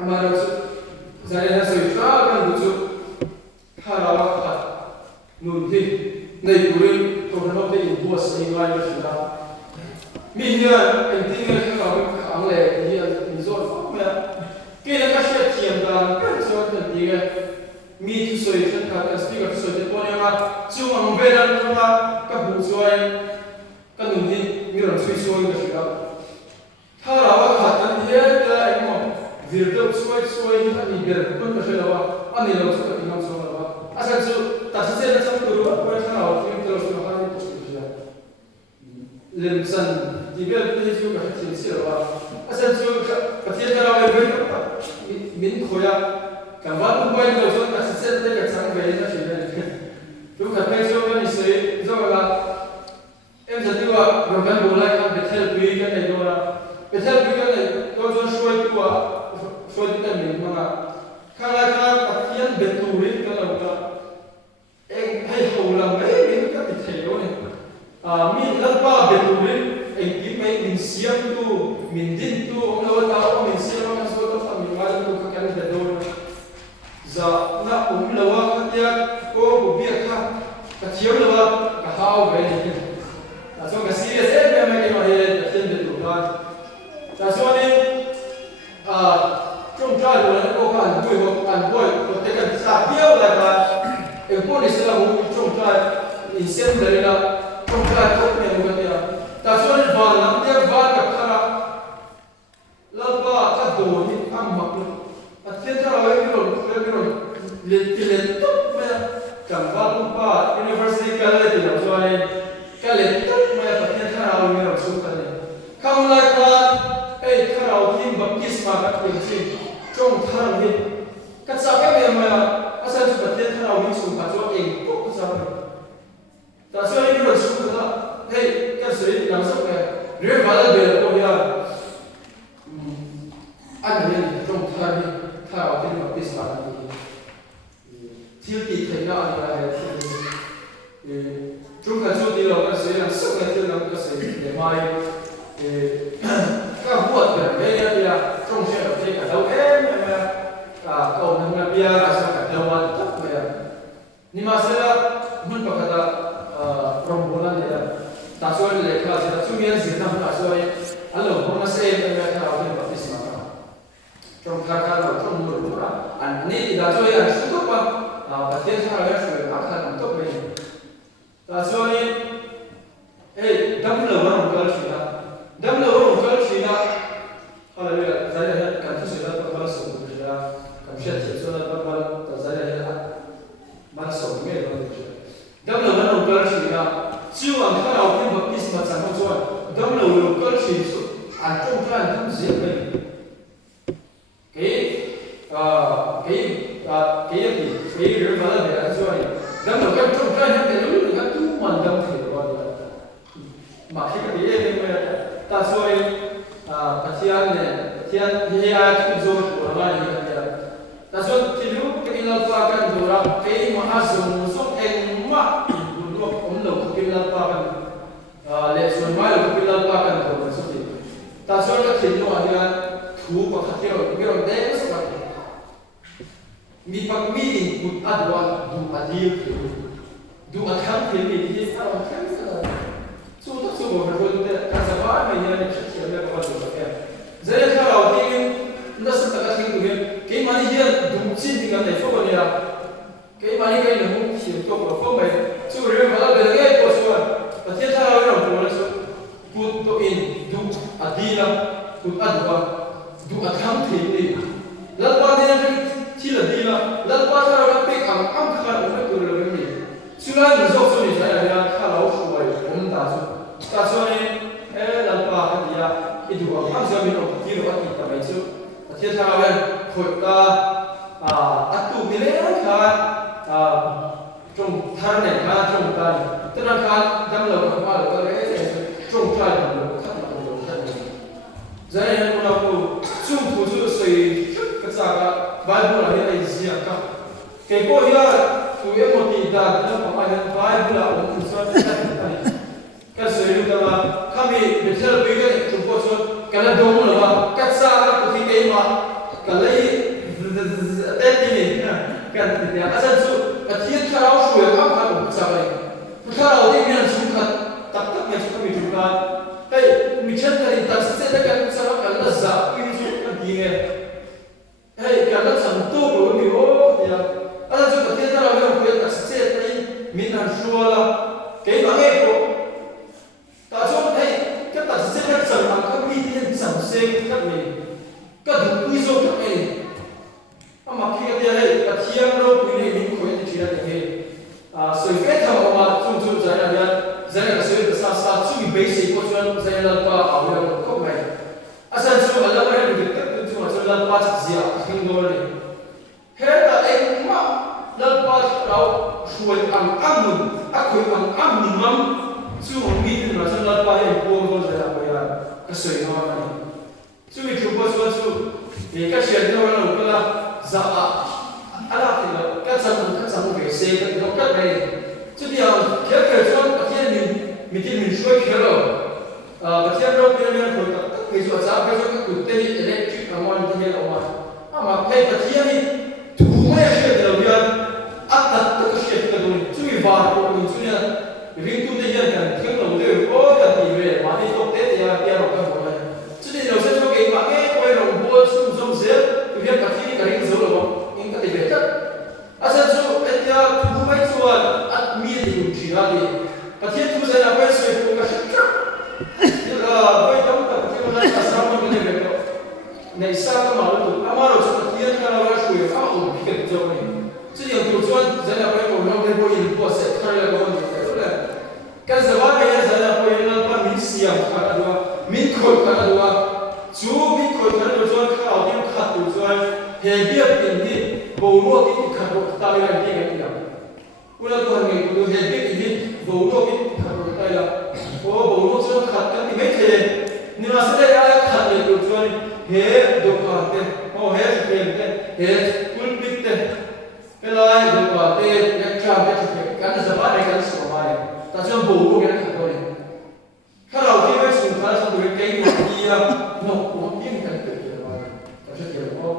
amaran itu, saya kasih itu kan itu harau apa, nanti naik bulan kalau nanti ibu asing lagi sudah. Minyak intinya kalau angle dia resort cái là các sẽ thiền đàn các số thần gì cái mi thu soi chân cả cái speaker thu soi chân bọn em mà chú mà về đó chúng ta các bộ soi các đồng chí mi làm soi soi cái gì đó thà là các hạt anh thế cái anh mà việc đâu soi soi như anh việc không có soi đâu anh này làm soi cái làm soi đâu à sao chú ta sẽ là trong cái đó bây giờ nào thì mình làm soi hai cái gì đó lên sân thì biết cái chú cái thiền sĩ đâu à sao chú cái thiền nào về bên đó mình khôi à cảm giác không quay đầu xuống ta sẽ thấy cái sáng về nó chỉ là lúc gặp phải số cái gì do là em sẽ đi vào rồi cái bộ lại làm Bethel quý cái này rồi là Bethel quý cái này tôi cho xuôi cái mình mà khai lại khai tập thiên biệt tù đi cái là em hay hầu làm mấy cái Bethel đó này mình rất ba biệt tù đi em kiếm mấy mình xiêm tu mình din tu ông lâu tao mình xiêm ông số tao mình nói tu các cái này đâu giờ na lâu á cái cô của việc khác cái chiếu lâu cái hao về này là cho cái serious em mấy cái mà hiện trên biệt tù đó là cho nên trong trai của nó có ăn bùi có thể cái sa tiêu lại là em cô này sẽ là một trong trai mình xem đấy là trong trai tốt này một cái ta cho nên vào lắm tiếc vào gặp thara lalpa các đồ như ăn mặc luôn thiên thara ấy rồi liền tốt mà chẳng vào lalpa university cái này thì làm cho anh cái liền tốt mà thiên thara ấy mới làm xuống cái này không lại là ấy thara thì bậc kisma các tình sinh trong thara thì các sao cái này mà asal chúng ta thiên thara ấy xuống cả cho anh tốt sao này ta cho nên rồi xuống cái đó hey cái gì làm sao này nếu vào đây về có nghĩa anh ấy trong thay vào cái mà biết sao thì thiếu gì thì nó là chúng ta chú ý là cái gì làm sao này thiếu là cái gì để mai các buổi về đây là trong xe ở đây cả đâu em mà cả cầu thằng là bia là sao cả đâu ăn tất vậy nhưng mà sẽ là mình phải rong bola le ta so le kha ta chu mian zin nam ta so alo homa se me ta ra ke baptisma ka trong kha kha lo trong mu lu ra an ni da so ya su to pa ba te sa ra su a kha nam to me ta so ni dam lo rong kal chi na dam lo rong kal chi na hallelujah za ya kan tu se da pa ba so ku ja kan shet se so da pa ba ta za ya man so me lo ni dam lo rong kal chi na chu ang kha lo ke baptisma cha ko so dam lo rong kal chi so an trong tra dam zi me cái rửa vỡ để ăn xuôi dám được cái trong trái thì lúc được cái tú mình đâm thì rồi mà khi cái gì em ta xuôi ta thiên này thiên thì ai cũng dùng của nó là gì vậy ta xuôi thì lúc cái lao qua cái đồ ra cái mà ăn dùng sống em mà lúc ông đầu cái lao qua cái lệ xuôi mai là cái lao qua cái đồ là gì ta xuôi cái thiên nó là thú của thằng kia rồi cái rồi đấy nó mi pag mi put adwa du adir du akham ke mi di sa akham sa so to so bo ro de ka sa ba me ya ne chi ya ba so ka zai ka ra di na sa ta ka thing du ke mani hian du chi ni ka nei fo ne ra ke mani kai ne mu chi to ko fo mai chu re ba la de ge ko so ta ti ta ra ro ko la so put to in du adila put adwa du akham ke ni la ba de na chỉ là đi là lần qua sau đó bị ẩm ẩm khá là phải cười được cái gì xưa nay mình dốc xuống thì sẽ là khá là ổn rồi mình ta xuống này lần qua cái gì à cái điều ẩm ẩm giờ mình học kia rồi thì tầm mấy chứ thiết theo lên hồi ta ắt tụ cái lẽ khá trong thân này khá trong tay tức là khá đâm đầu khá là cái lẽ trong tay là một khá là một thân giờ này chúng ta cũng chung thủ chung xây cái啥cái Bible là hiện nay gì cả cái cô here tụi em một tỷ ta nó có phải Bible là một cuốn sách cái sự lưu tâm là kami betul betul chúng tôi说cái là đúng là cách xa là cái cái mà cái lấy tết đi cái thì là cái sự cái thiết khá là sủi áp phá của sao vậy khá là cái miền xuống thật tập tập ngày chúng mình chúng ta hey mình chân là tập sẽ cái sao cái là giả cái gì cái gì hey cái là sản tu của mình ô thì là anh chúng ta thiết ra là cái tập sẽ cái mình làm sure là cái bằng ấy của ta cho thấy cái tập sẽ cái sản phẩm các vi thiên sản sinh các mình các thứ quy dụ các mình mà khi cái này cái thiên đâu quý này mình khởi thì chỉ là cái sự kết hợp mà chung giải là sự sa sa chung basic của chúng giải là qua ảo là không này asan chung là cái này được chung là qua chắc gì à hình ngồi này hết là em mà là qua đâu xuôi ăn mừng khởi ăn mừng lắm chung không biết là chúng là qua em buông rồi là bây giờ cái sự nó này chung mình chụp qua chung thì cái chuyện nó là dạ à là thì là các sản về xe các nó cắt này chứ bây giờ kéo cho cái thiên mình xuôi kéo rồi cái thiên đâu bây giờ hồi tập cái chỗ giá cái chỗ cái cụt tê electric là món gì là món mà cái thiên này thủ mấy cái đầu tiên tất cái chuyện cái đồ chui vào của mình chui là riêng tu tây nhân cần thiếu đầu tư có cần gì về mà đi tốt tết thì kia rồi cái món này chứ thì đầu先cho cái mà cái quay đồng bua xung xung xếp thì biết cái thiên cái riêng dấu rồi nhưng cái gì về chất asan so etia tu mai chuan at mi di chi ra di pathian tu zena pe so ku ka shit vai tam ta pathian na sa sa mo ne be ko nei sa ka ma lu amaro so pathian ka na wa shu ya ka o bi ke jo ni chi yang tu chuan zena pe ko no de bo in po se thar la ko ni ka la ka za wa ya zena pe na pa min siam ka da min khol ka da chu min khol ka da chuan ka au tim khat tu chuan he biak tin ni bầu lúa cái khăn đồ ta bây giờ đi cái gì nào, bây giờ tôi hàng ngày tôi hiện biết cái gì bầu lúa cái khăn đồ ta là, bầu lúa cho khăn cái gì mấy thế, nhưng mà sau đây ai khăn để tôi cho hết đồ cả thế, hết tiền thế, hết quân bích thế, cái này đồ cả thế, cái trang cái gì cái này sẽ bắt được cái số mà này, ta cho bầu lúa cái khăn đồ này, khi nào khi mấy số khăn xong rồi cái gì nó cũng biết cái gì rồi, ta sẽ kiểu nó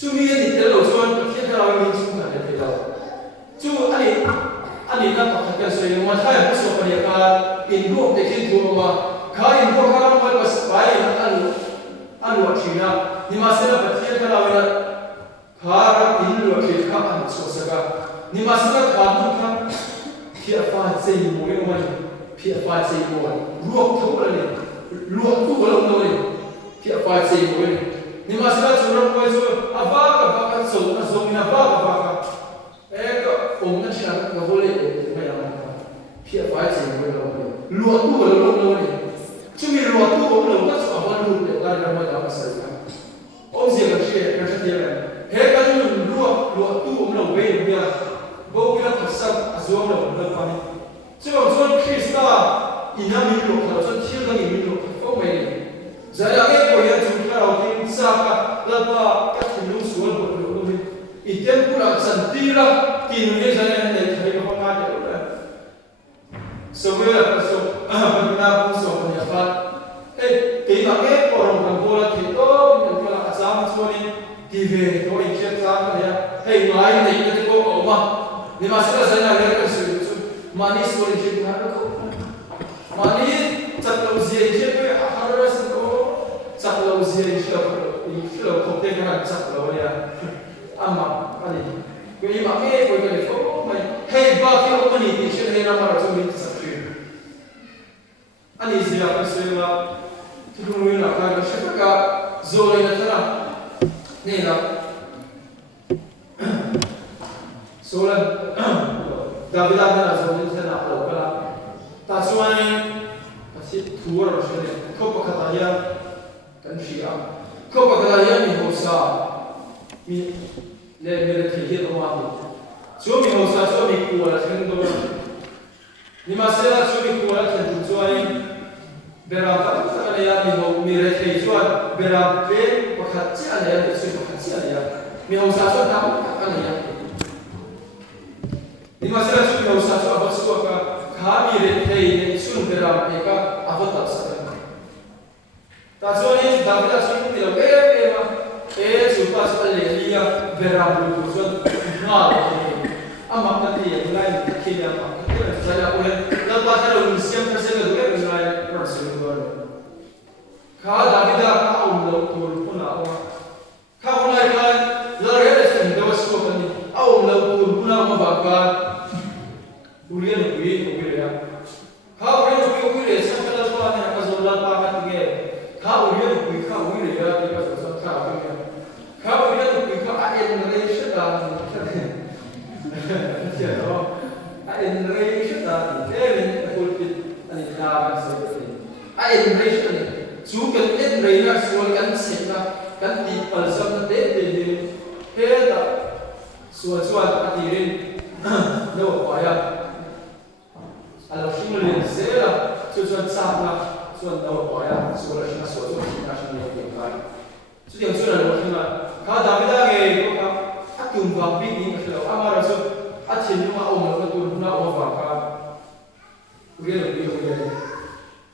chú mi thì cái đầu xuân khi theo mình chú phải để đầu chú anh ấy đang học cái sự mà thay một số khai in ko kha mal pas pai an wa thina ni ma se na pathia ka lawena khara in lo ke kha an so saka ni ma se na kha mu kha phia fa sei mo e ma phia fa sei mo ruok tho la ni ruok tu ko lo ni phia fa sei mo ni ma se na chu ro ko so ava ka so na so ni na ba ka e ka om na china ka vole e ma ya ma phia fa sei mo lo ni ruok tu ko lo ni chumi ruok tu ko lo ka so ava lu le ka ra ma ya ma sa ka om zia ka she ka she ya he ka lu ruok tu om lo we ni ya bo ka ta sa azom lo lo pa ni so so krista ina mi lo ka so thil ka mi lo ko me ni zaya ke ko ya chu ka ro tin sa ka la pa ka thi lu su lo lo ni I tem pura san tira tin ne zaya ne thai ko ma de lo so we la so ba na bu so ko ya pa ke ma ke ko ro ka ko la thi to ni ka la sa ma so ni ti ve to I che sa ka ya hey mai ne ke ko o ma ni ma sa sa na le ka su mani so ni che ka ko mani chat lo zi che pe a ha ra sa ko chat lo zi che ko ko te ka chat lo ya ama ani ko I ma ke ko ke ko mai hey ba ke ko ni ti che ne na ma ra so ni sa che ani zi ya ka se la tu ru na ka ka she ka zo le na ta ne na so la David na zo ni ta na lo ka ta chuan asi thu ro she ne ko pa kha ya kan shi a ko pa kha ya ni ho sa mi le the hi to ma ni chu mi ho sa chu mi ku la chen do ni ma se la chu mi ku la chen du chuan bera ta ta le ya mi ho mi re the chuan bera pe pa kha cha le ya chu pa kha cha le ya mi ho sa chu ta ka le ya ni ma se la chu mi ho sa chu a ba chu ka kami re thei ne sun bera e ka avata sa ta chuan David a chu ti lo e ma e chu pa sa le li ya bera bu chu na ama ka ti ya lai ki ya ma ka sa ya ko la pa ta lo siam ka se lo e lai ra se lo ka David a ka um lo tu pu na o ka ko lai ka la re de se de was ko ni a um lo tu pu na ma ba ka urian ui ya ka urian ui sa ka la pa na ka zo la pa ka ti ka urian ui ya ti ka so ka ka urian ui ka a en re she da ya no a en re she da te ren ko ti ani da ka so ti a en re she ni chu kan en re na so kan se na kan ti pal sam na te ni he da so a ti ren no pa ya alo shimulin sela chuan sa la chuan no ko ya so la shina so na shina ni ka chu tiang chuan lo shina ka David a ge ko ka atum ba bi ni ka lo amara so a chin ma o ma ka tu na o ba ka ge lo bi ge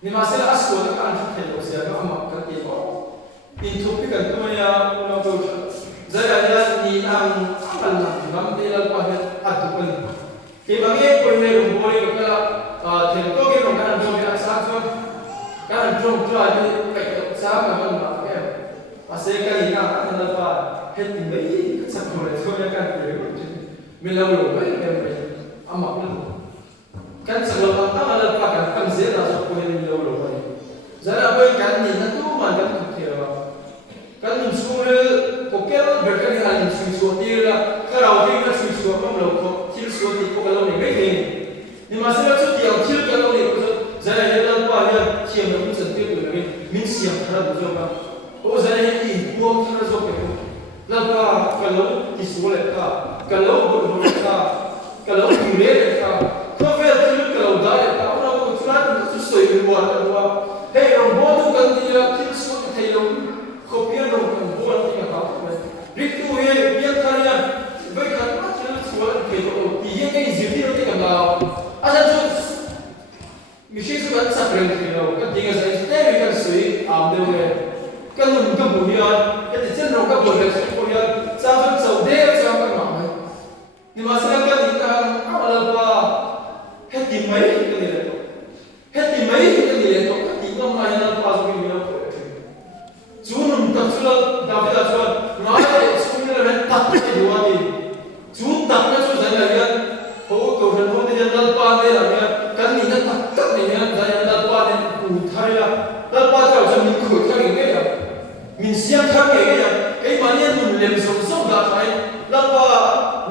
ni ma se a so ka an thu lo se ka ma ka ti ko in thu pi kan tu ya no ko za ya ni ang amal na ngam te la pa he atu kan ke ba ge ko ne ro bo ni ka thì có cái đồng cái đồng cái sáng xuống cái đồng trong cho ai đi cái đồng sáng mà hơn mà em và sẽ cái gì nào anh là phải hết tình mấy cái sản phẩm này thôi nha cái gì mình làm được mấy em mình ăn mặc luôn cái sản phẩm đó là phải cần dễ là cho cô mình lâu rồi giờ là bây cái nhìn nó tú mà cái thực thể mà cái nhìn xuống là có cái về cái này nhìn xuống thì là cái đầu tiên nó xuống không lâu không chỉ xuống thì có cái lâu này mấy ngày nhưng mà sẽ chút tiểu chiếc cái lâu này có giờ này nó qua hiện chiếm được những sản phẩm của mình xiêm ra được rồi mà ô giờ này thì buông ra rồi cái là cái lâu thì số lại cái lâu bộ đồ cái lâu thì lệ cả có vẻ như cái lâu đó là nó có chút là chút sôi mình buồn là hey ông bố tôi cần thì là thiếu số thì thầy ông không biết ông cần bố là cái nào biết tôi biết thay nha với cái mắt chứ số thì ông thì cái gì thì nó cái nào Asa tu misi sudah sabren kilo, kan tinggal saya sendiri kan sui ambil le, kan nunggu kemudian, kan dijen nunggu boleh kemudian, sampai saudara sampai mana, di masyarakat kita apa, hati mai kita lihat, hati mai kita lihat, kan tinggal buồn không thì nhân lal pa đây là nghe cái gì nó tắc này nghe ra nhân lal pa này cụ thay là lal pa theo cho mình khởi thay cái này mình xem thay cái mà nhân mình làm sống đã thấy lal pa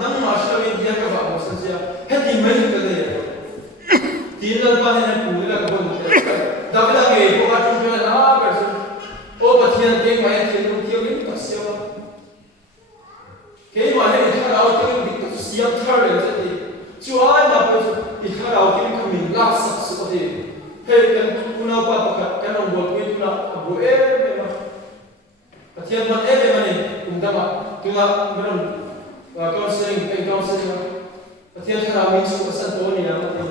nắng mà sao mình đi cái vào một sân hết thì mấy cái này tiền lal pa này cụ là cái vấn đề đặc biệt là cái bộ phận chúng tôi là cái ô bát thiên cái máy thiên cũng tiêu đến cả siêu cái mà này thìเราที่มีเสียงเท่าไหร่จะดีช่วยมาเป็นที่เราที่มีความรักสักสุดที่เพื่อกันคุณเอาไปประกาศกันเอาบทวิจารณ์บุเอ๋ไม่มาประเทศมันเอ๋ไม่มาเนี่ยคุณทำมาตัวมันก็เซ็งเป็นก็เซ็งประเทศเรามีสุขสันต์ตัวนี้นะมัน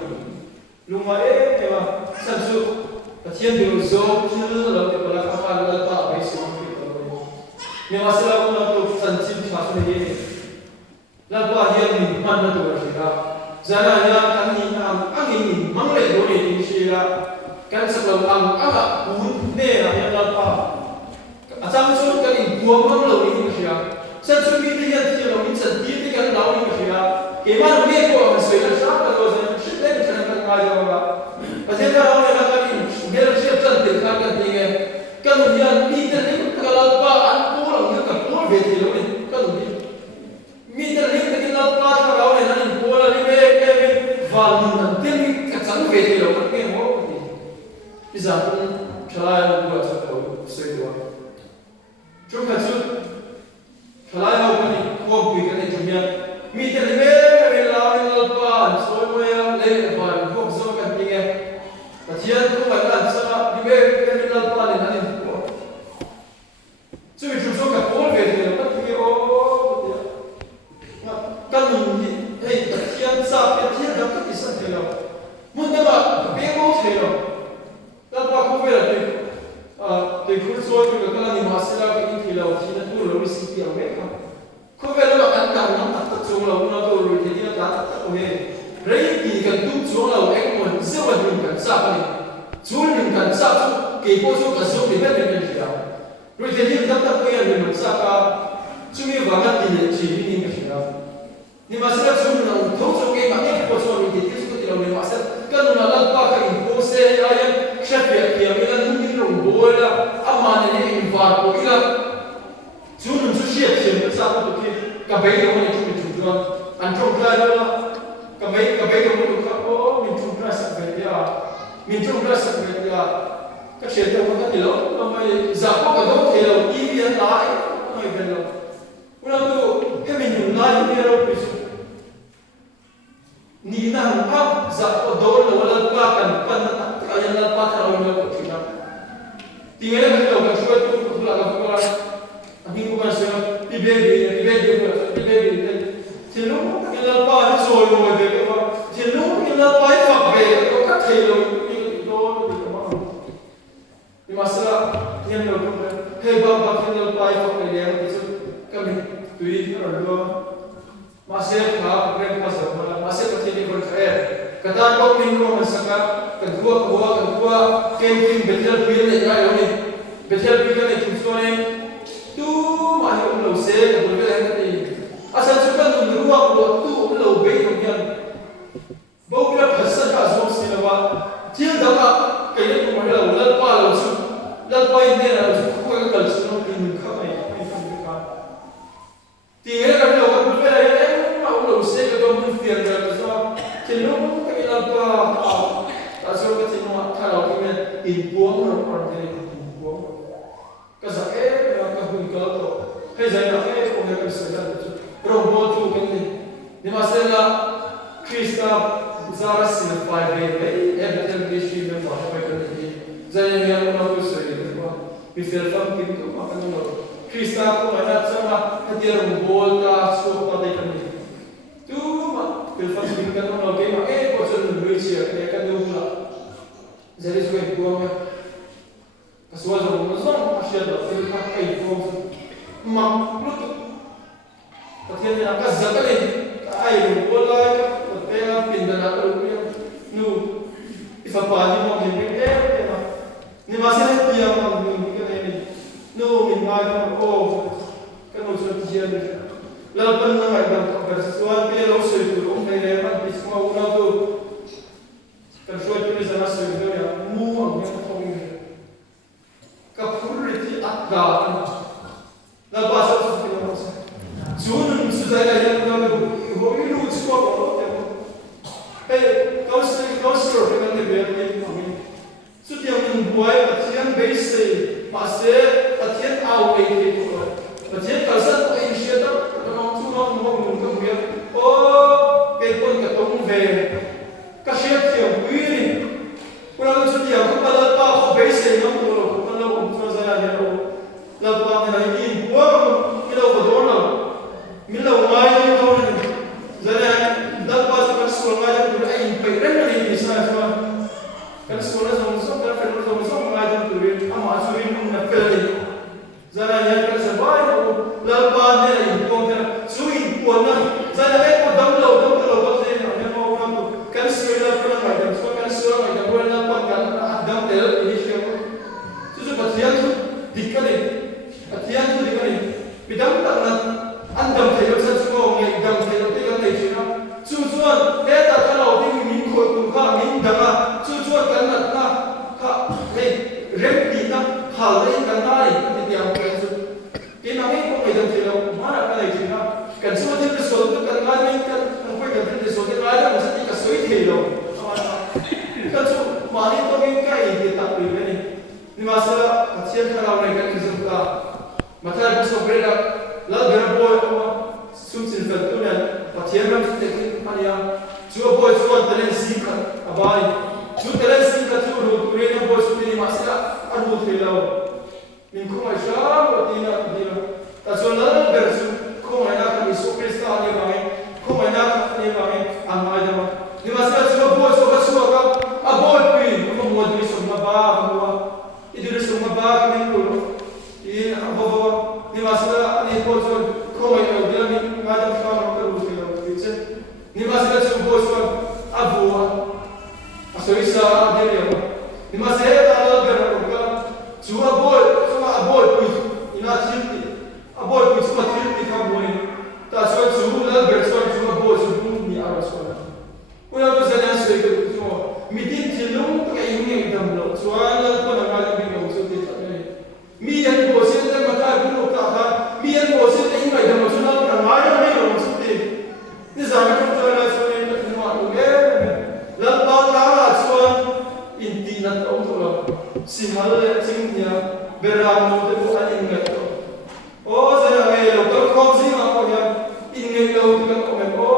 ลุงมาเอ๋ไม่มาสันสุประเทศเดียวโซ่ที่เราจะไปรักษาเราต่อไปสู่เนี่ยมาเสร็จแล้วเราต้องสันติภาพในนี้แล้วก็เรียนมีมันมาตัวสิครับจะนั่นเนี่ยกันนี่อันนี้มังเลยโดนที่เชียร์กันสักเราคุณเนี่ยเนี่ยเราป่ะอาจารย์ชวนกันอีกบัวมังเราที่เชียร์ฉันชวนมีที่ยันที่เรามีสันติที่กันเราที่เชียร์เกี่ยวกับเรื่องพวกมันสวยแล้วชอบกันเราเนี่ยชิดเล่นฉันกันมาเยอะมากประเทศเราเนี่ยเรากันอีกเรื่องเชื่อสันติกันนี่ไงกันเนี่ยมีแต่เรื่องกันเราป่ะอันพวกเราเนี่ยกันพวกเวทีเราเนี่ยกันเนี่ยมีแต่เรื่องที่เราป่ะเราเนี่ยนั่นพวกเราเนี่ยไม่ฟังมันเต็มกับสังเวทีเราเนี่ยโอ้ยที่จะเป็นชลายเราดูจะเอาสวยตัวช่วงนั้นสุดชลายเราเนี่ยควบคุมกันในจุดนี้มีแต่เรื่องเวลาเราป่ะสวยมากเลยฟังพวกโซ่กันยังไงแต่ที่นั่นก็ไม่ได้สนะที่เรื่องเราป่ะเนี่ยนั่นเอง所以就说个波类的，那这个哦，那跟你哎，天杀的天上跟你生气了，我那么别搞气了，那把口味了对口说这个跟你马西拉跟你提了，提的多了，是比较没看，口味那么干干，那么大众了，我那都有提的大大的，人比跟都众了，哎，我这么用跟啥呢？做用跟啥做？给我做个手里面的问题啊。rồi thế thì chúng ta bây giờ mình sẽ có chúng mình vào cái tiền chỉ đi cái gì đó nhưng mà sẽ chúng nó thấu cho cái bản chất của chúng mình thì chúng ta mình sẽ cần là làm qua cái info sẽ là những chef việc kia mình là những cái đồng bộ là mà này những vào của cái là chúng mình sẽ share thì mình sẽ có cái bây giờ mình chúng mình ăn trong cái đó là cái bây giờ mình có mình chúng ta sẽ về nhà mình chúng ta sẽ về nhà các chuyện đó có thể lắm, mà mày giả có cái đó thì là ý nghĩa lại, mày biết không? Bây giờ tôi cái mình dùng lại như thế đâu bây giờ, ní na hàng áp giả có đó là lần ba cần cái lần ba thằng mình đâu có nào, thì cái nàyเราก็ช่วยทุกๆเราก็อันนี้ก็มาช่วยพี่เบบี้ที่นู้นที่เราไปที่โซนลงมาเด็กก็ที่นู้นที่เราไปฝักเบย์ก็คัดเทลงmasalah yang lakukan hebat yang lepas fakir yang itu kami tujuh orang masih tak berapa masalah masih terjadi berkait kata kau minum masalah kedua camping betul pilih yang ini betul pilih yang tujuan tu mahir ulau saya betul yang ini asal cuma tu tu ulau baik yang bau bila pasal kasut siapa dia dapat kaya tu mahir ulau palau lần quay đây là chúng tôi cần sự nỗ lực mình không phải không có thì cái này đầu cái vấn đề này em mà ông đầu xe cái công việc tiền là do thì lúc cái lần qua ta sẽ có thể nói thay đổi cái này in buông rồi còn cái này in buông cái gì cái là cái hùng cơ đó hay gì là cái công việc cái sự là robot tu cái này nhưng mà sẽ là Krista zara sinh phải về em đã thấy cái gì mà phải cái này jadi yang orang tu sendiri di film itu makan nomor Krista tu mana sama hadir membol ta suap pada kami tu mak film itu kan orang game person Malaysia dia kan dia pula jadi sebagai buangnya kasual orang Muslim asyik dah film pakai buang mak betul tapi yang agak zakar ni air membol lah tapi pindah nak rumah nu isapani mau gini ni masih dia mau mungkin ini, no minggu oh kan usul dia ni, lalu pernah ada sesuatu yang lalu saya turun dari mana, semua orang kan te ki ania chu boy chu talent sim ka abai chu talent sim ka chu ru tu ne boy chu ni masila aru the lao min ko mai sha ro ti na dia ta so la ber chu ko mai na ka ni so krista ni ba ko mai na ka ni ba an mai da ma ni masila chu boy chu ka chu ka aboy pi ko mo di so ma ba mo idu so ma ba ka ni ko in abo ni masila ni ko chu ko mai na dia ni ma da fa ma ka ru the lao ni masila chu boy chu abo asoisa dia ni masila ta la ber ko chu aboy pui ina thilti aboy pui chu thilti ka moi ta chu la ber chu aboy chu ni ara chu una to zanya se ke chu mi din thilung ka ing dam lo chu ala ko na ma bi no chu ti ta mi yan bo se ta ma ta bu no ta ha mi yan bo se ta ing mai dam chu na ka ma ya mai no chu ti ni za ma ko ta la chu ni no ma lu ge la ta ta la chu in ti na to to la si hal le ching nia beram no te ko an in ngai to o za ngai lo to ko si ma ko ya in ngai lo te ko me o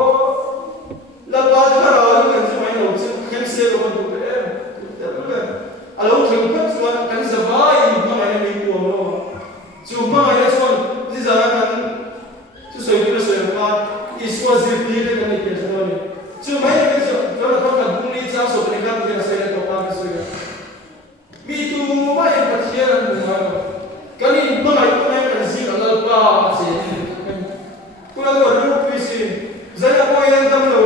la ba ta ra lo kan si mai lo si khem se lo to be te lo a lo thing ka so kan sa vai ma mai ni ko no chu ma ya so si za kan chu so ki so ka I so zir ti le kan ni ke so ni chu mai ni so to na ka bu ni cha so ni ka ni na se to ka so ya mi tu mai pa thian ni ma kani mai ko nei kan si ala pa se ku na ko ru pi si zaya ko yan dam lo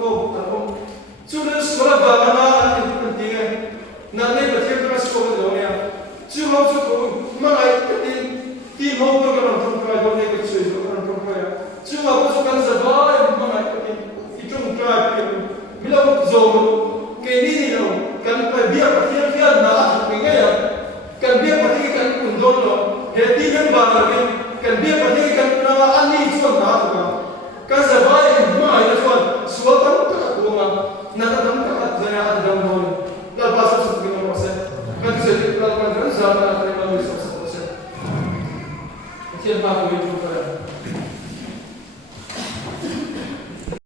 ko ko chu na so la ba na ni ti nge na nei pa thian ka so ko do ya chu mo chu ko mai ti ti mo ko ka na ko do nei ka chu ko na ko ya chu ma ko so kan sa ba mai ko ti chung ka pi mi lo zo ke ni lo kan pa bia pa thian ka na ke nge ya kan bia pa thi kan kun don lo he ti kan ba na kan bia pa thi kan na an ni chu na ka kan sa ba ma ya chu so kan ka ko ma na ta dam ka za ya ad dam ho la ba sa su ki no se kan se ka ka za na ta ma ni sa se thian ba ko ni chu ka